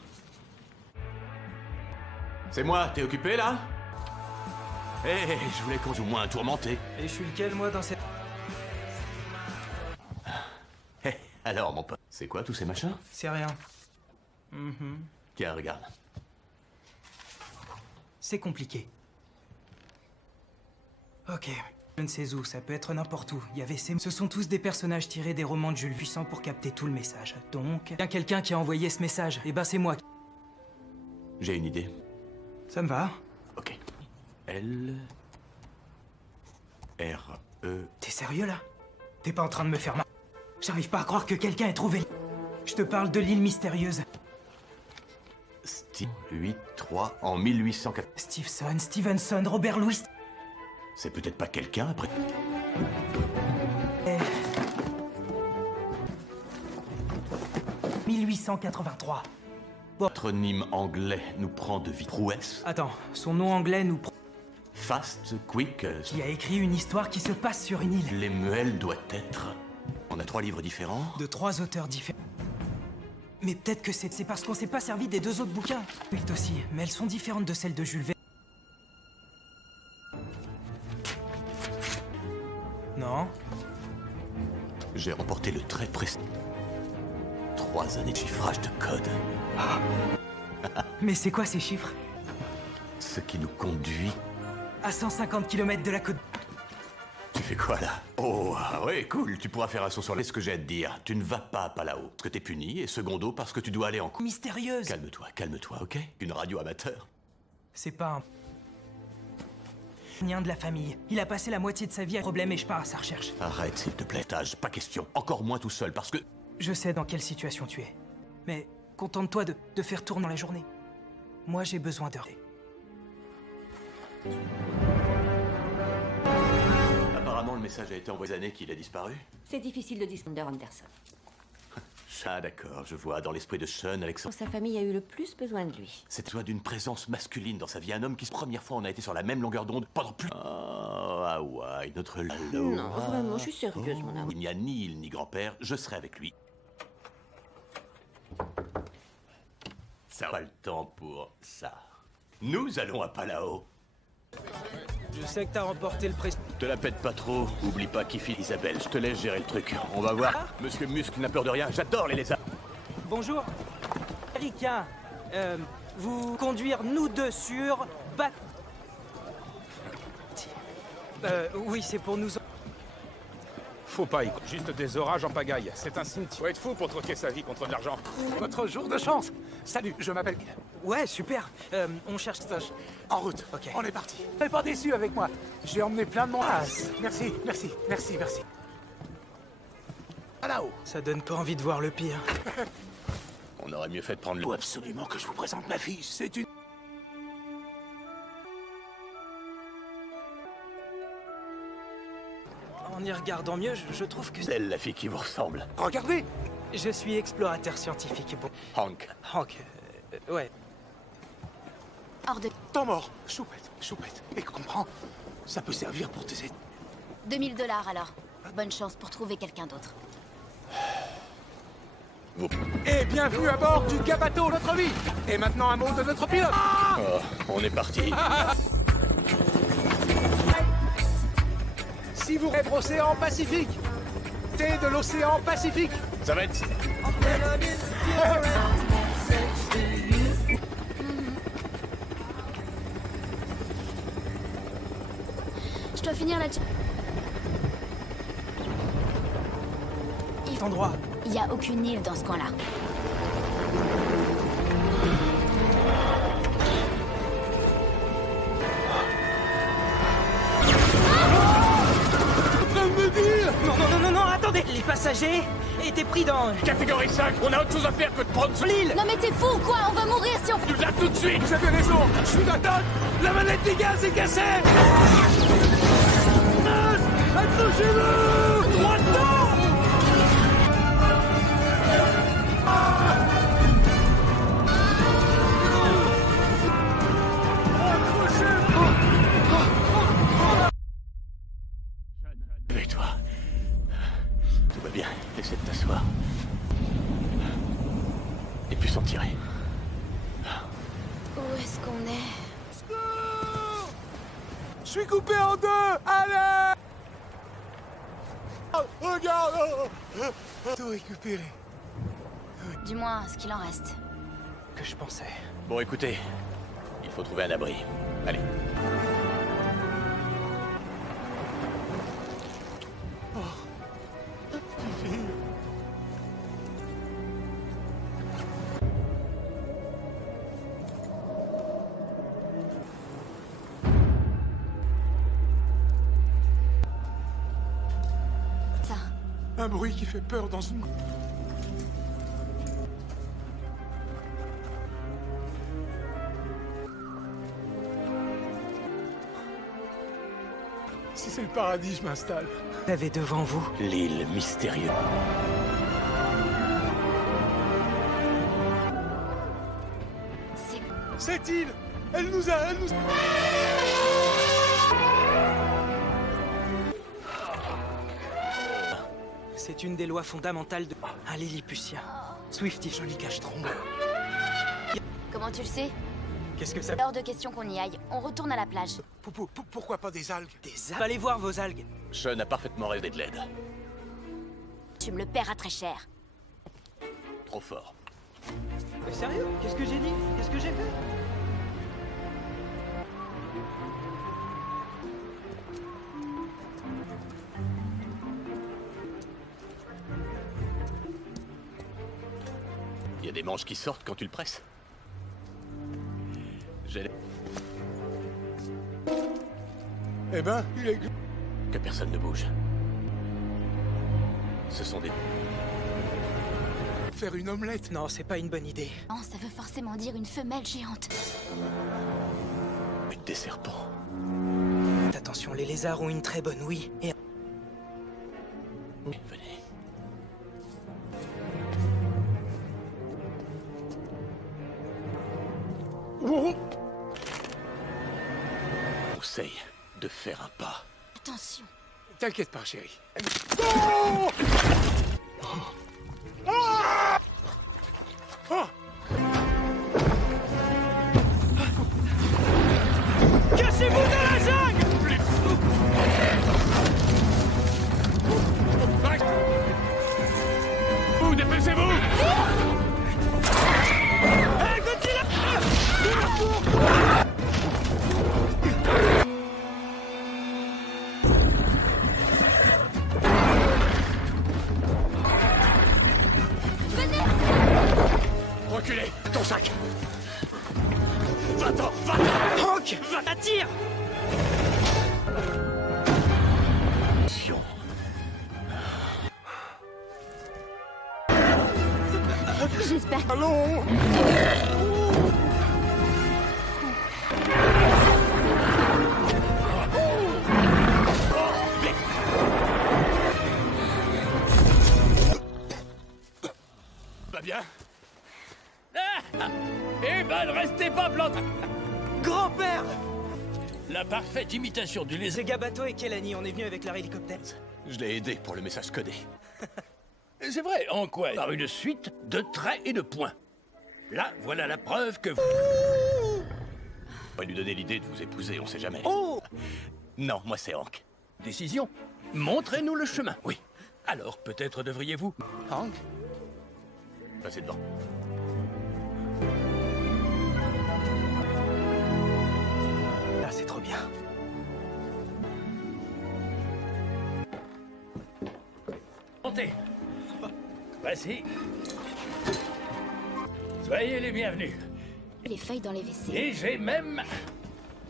C'est moi, t'es occupé là? Hé, je voulais qu'on joue moins tourmenté. Et je suis lequel, moi, dans cette... Hé, alors mon pote, c'est quoi tous ces machins? C'est rien. Tiens, regarde. C'est compliqué. Ok. Je ne sais où, ça peut être n'importe où. Il y avait ces... Ce sont tous des personnages tirés des romans de Jules Puissant pour capter tout le message. Donc, bien quelqu'un qui a envoyé ce message. Et ben c'est moi. J'ai une idée. Ça me va. Ok. L... R... E... T'es sérieux là? T'es pas en train de me faire mal? J'arrive pas à croire que quelqu'un ait trouvé... Je te parle de l'île mystérieuse. Steve 8-3 en 1804. Stevenson, Robert Louis... C'est peut-être pas quelqu'un après. Eh. 1883. Patronyme anglais nous prend de vie. Prouesse. Attends, son nom anglais nous... Fast, quick. Qui a écrit une histoire qui se passe sur une île. Lemuel doit être. On a 3 livres différents. De 3 auteurs différents. Mais peut-être que c'est parce qu'on s'est pas servi des 2 autres bouquins. Oui, aussi, mais elles sont différentes de celles de Jules Verne. Non. J'ai remporté le très précis. 3 années de chiffrage de code. Mais c'est quoi ces chiffres? Ce qui nous conduit. À 150 km de la côte. Tu fais quoi là? Oh, ah ouais, cool, tu pourras faire un saut sur les... Ce que j'ai à te dire, tu ne vas pas à Palao, parce que t'es puni, et secondo, parce que tu dois aller en cours. Mystérieuse. Calme-toi, ok? Une radio amateur. C'est pas un... Rien de la famille. Il a passé la moitié de sa vie à problème et je pars à sa recherche. Arrête, s'il te plaît, Tage, pas question. Encore moins tout seul, parce que... Je sais dans quelle situation tu es. Mais contente-toi de faire tourner la journée. Moi, j'ai besoin d'heures. Apparemment, le message a été envoyé des années qu'il a disparu. C'est difficile de distinguer Anderson. Ah d'accord, je vois, dans l'esprit de Sean, Alexandre... Sa famille a eu le plus besoin de lui. C'est toi d'une présence masculine dans sa vie, un homme qui, première fois, on a été sur la même longueur d'onde pendant plus... Oh, Hawaï, notre... Non, vraiment, je suis sérieuse, mon amour. Il n'y a ni île ni grand-père, je serai avec lui. Ça n'a pas le temps pour ça. Nous allons à Palao. Je sais que t'as remporté le prix. Te la pète pas trop, oublie pas qui file Isabelle, je te laisse gérer le truc. On va voir. Monsieur Muscle n'a peur de rien, j'adore les lézards. Bonjour. Ricain, vous conduire nous deux sur... oui, c'est pour nous... Faut pas y... Juste des orages en pagaille. C'est un cimetière. Faut être fou pour troquer sa vie contre de l'argent. Votre jour de chance. Salut, je m'appelle... Ouais, super. On cherche... En route. Ok. On est parti. Soyez pas déçus avec moi. J'ai emmené plein de monde. Merci. À là-haut. Ça donne pas envie de voir le pire. On aurait mieux fait de prendre le... Faut absolument que je vous présente ma fille. C'est une... En y regardant mieux, je trouve que... C'est elle, la fille qui vous ressemble. Regardez. Je suis explorateur scientifique. Bon, Hank. Ouais. Hors de... Temps mort. Choupette. Et comprends, ça peut servir pour tes aides. $2000 alors. Bonne chance pour trouver quelqu'un d'autre. Et bienvenue à bord du Gabato, notre vie. Et maintenant un mot de notre pilote. Oh, on est parti. Si vous rêvez l'océan Pacifique, thé de l'océan Pacifique. Ça va être... Je dois finir la... Endroit. Il n'y a aucune île dans ce coin-là. passager était pris dans... Catégorie 5, on a autre chose à faire que de prendre ce l'île. Non mais t'es fou ou quoi? On va mourir si on... nous là tout de suite. Vous avez raison, je suis d'attente. La manette des gaz est cassée. Accrochez-vous. Droit dedans. Réveille-toi. Tout va bien. Essaie de t'asseoir. Et puis s'en tirer. Où est-ce qu'on est? Je suis coupé en deux. Allez. Regarde. Tout récupéré. Du moins, ce qu'il en reste. Que je pensais. Bon, écoutez. Il faut trouver un abri. Allez. Ça. Un bruit qui fait peur dans une... Si c'est le paradis, je m'installe. Vous avez devant vous. L'île mystérieuse. C'est... Cette île, elle nous a... C'est une des lois fondamentales de... Un Lilliputien. Swifty, joli cache-trompe. Comment tu le sais? Qu'est-ce que ça... Hors de question qu'on y aille. On retourne à la plage. Pourquoi pas des algues? Des algues. Allez voir vos algues. Sean a parfaitement rêvé de l'aide. Tu me le paieras très cher. Trop fort. Sérieux? Qu'est-ce que j'ai dit? Qu'est-ce que j'ai fait? Il y a des manches qui sortent quand tu le presses. J'ai... Eh ben, il est... Que personne ne bouge. Ce sont des... Faire une omelette? Non, c'est pas une bonne idée. Non, ça veut forcément dire une femelle géante. Des serpents. Attention, les lézards ont une très bonne ouïe. Et... Venez. Conseille de faire un pas. Attention. T'inquiète pas, chérie. Cachez-vous dans la jungle! Vous, dépêchez-vous! Hey, Godzilla! Reculez! Ton sac! Va-t'en! Va-t'en! Hank! Va, attire! J'espère que... Allons! Va bien? Eh ben, ne restez pas plantés. Grand-père! La parfaite imitation du lézard. C'est Gabato et Kelani, on est venus avec leur hélicoptère. Je l'ai aidé pour le message codé. C'est vrai, en quoi? Par une suite de traits et de points. Là, voilà la preuve que vous... On va lui donner l'idée de vous épouser, on sait jamais. Oh! Non, moi c'est Hank. Décision. Montrez-nous le chemin. Oui. Alors, peut-être devriez-vous... Hank? Passez devant. Là, c'est trop bien. Montez. Voici. Soyez les bienvenus. Les feuilles dans les WC. Et j'ai même...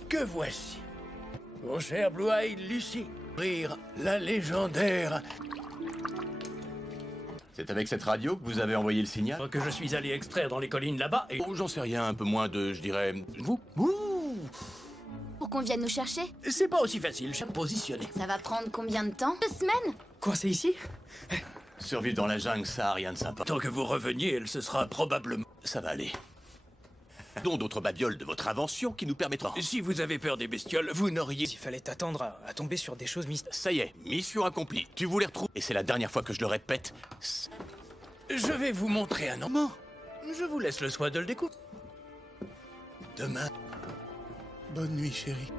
Que voici. Mon cher Blue-Eye Lucy. Rire la légendaire C'est avec cette radio que vous avez envoyé le signal? Que je suis allé extraire dans les collines là-bas et... Oh, j'en sais rien, un peu moins de, je dirais... Vous? Pour qu'on vienne nous chercher? C'est pas aussi facile, je suis positionné. Ça va prendre combien de temps? 2 semaines? Coincé ici? Survivre dans la jungle, ça a rien de sympa. Tant que vous reveniez, elle se sera probablement... Ça va aller. Dont d'autres babioles de votre invention qui nous permettront... Si vous avez peur des bestioles, vous n'auriez... Il fallait t'attendre à tomber sur des choses mystérieuses. Ça y est, mission accomplie. Tu voulais retrouver... Et c'est la dernière fois que je le répète. Je vais vous montrer un moment. Je vous laisse le soin de le découvrir. Demain... Bonne nuit, chérie.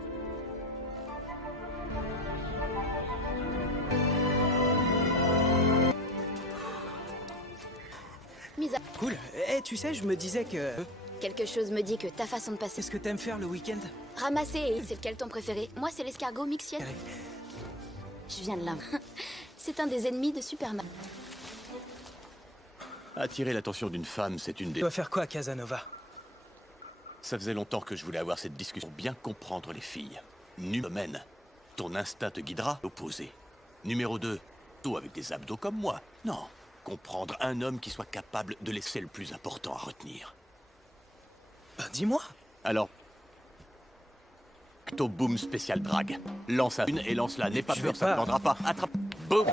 Mise à... Cool. Eh, tu sais, je me disais que... Quelque chose me dit que ta façon de passer... Qu'est-ce que t'aimes faire le week-end? Ramasser et... C'est lequel ton préféré? Moi, c'est l'escargot mixiel. Je viens de l'inventer. C'est un des ennemis de Superman. Attirer l'attention d'une femme, c'est une Tu des... vas faire quoi, Casanova? Ça faisait longtemps que je voulais avoir cette discussion pour bien comprendre les filles. Domaine. Ton instinct te guidera. Opposé. Numéro 2. Toi avec des abdos comme moi. Non. Comprendre un homme qui soit capable de laisser le plus important à retenir. Ben, dis-moi. Alors... Cto-boom spécial drague. Lance à une et lance-la. N'aie pas Je peur, vais ça pas. ne prendra pas. Attrape. Boum.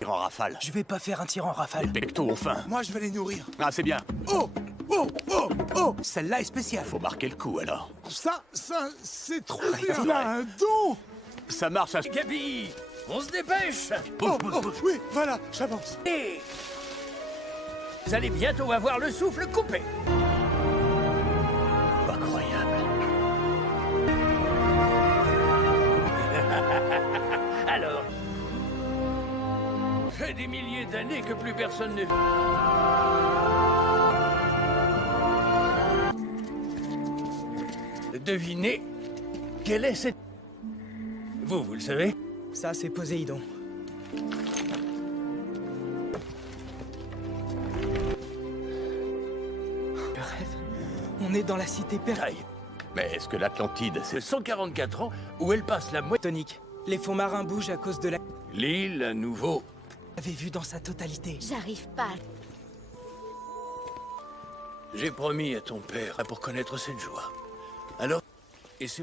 Tire en rafale. Je vais pas faire un tir en rafale. Les pectos, enfin. Moi, je vais les nourrir. Ah, c'est bien. Oh! Oh! Oh! Oh! Celle-là est spéciale. Faut marquer le coup, alors. Ça, c'est trop bien. Il a un don. Ça marche à... Gabi, on se dépêche. Oh, oh, oui, voilà, j'avance. Et... Vous allez bientôt avoir le souffle coupé. Incroyable. Alors... Fait des milliers d'années que plus personne ne... Devinez... Quelle est cette... Vous le savez? Ça, c'est Poséidon. Je rêve. On est dans la cité perdue. Aïe. Mais est-ce que l'Atlantide, c'est... C'est 144 ans où elle passe la moitié... Tonique. Les fonds marins bougent à cause de la... L'île, à nouveau... J'avais vu dans sa totalité. J'arrive pas. J'ai promis à ton père pour connaître cette joie. Alors... Et c'est pour...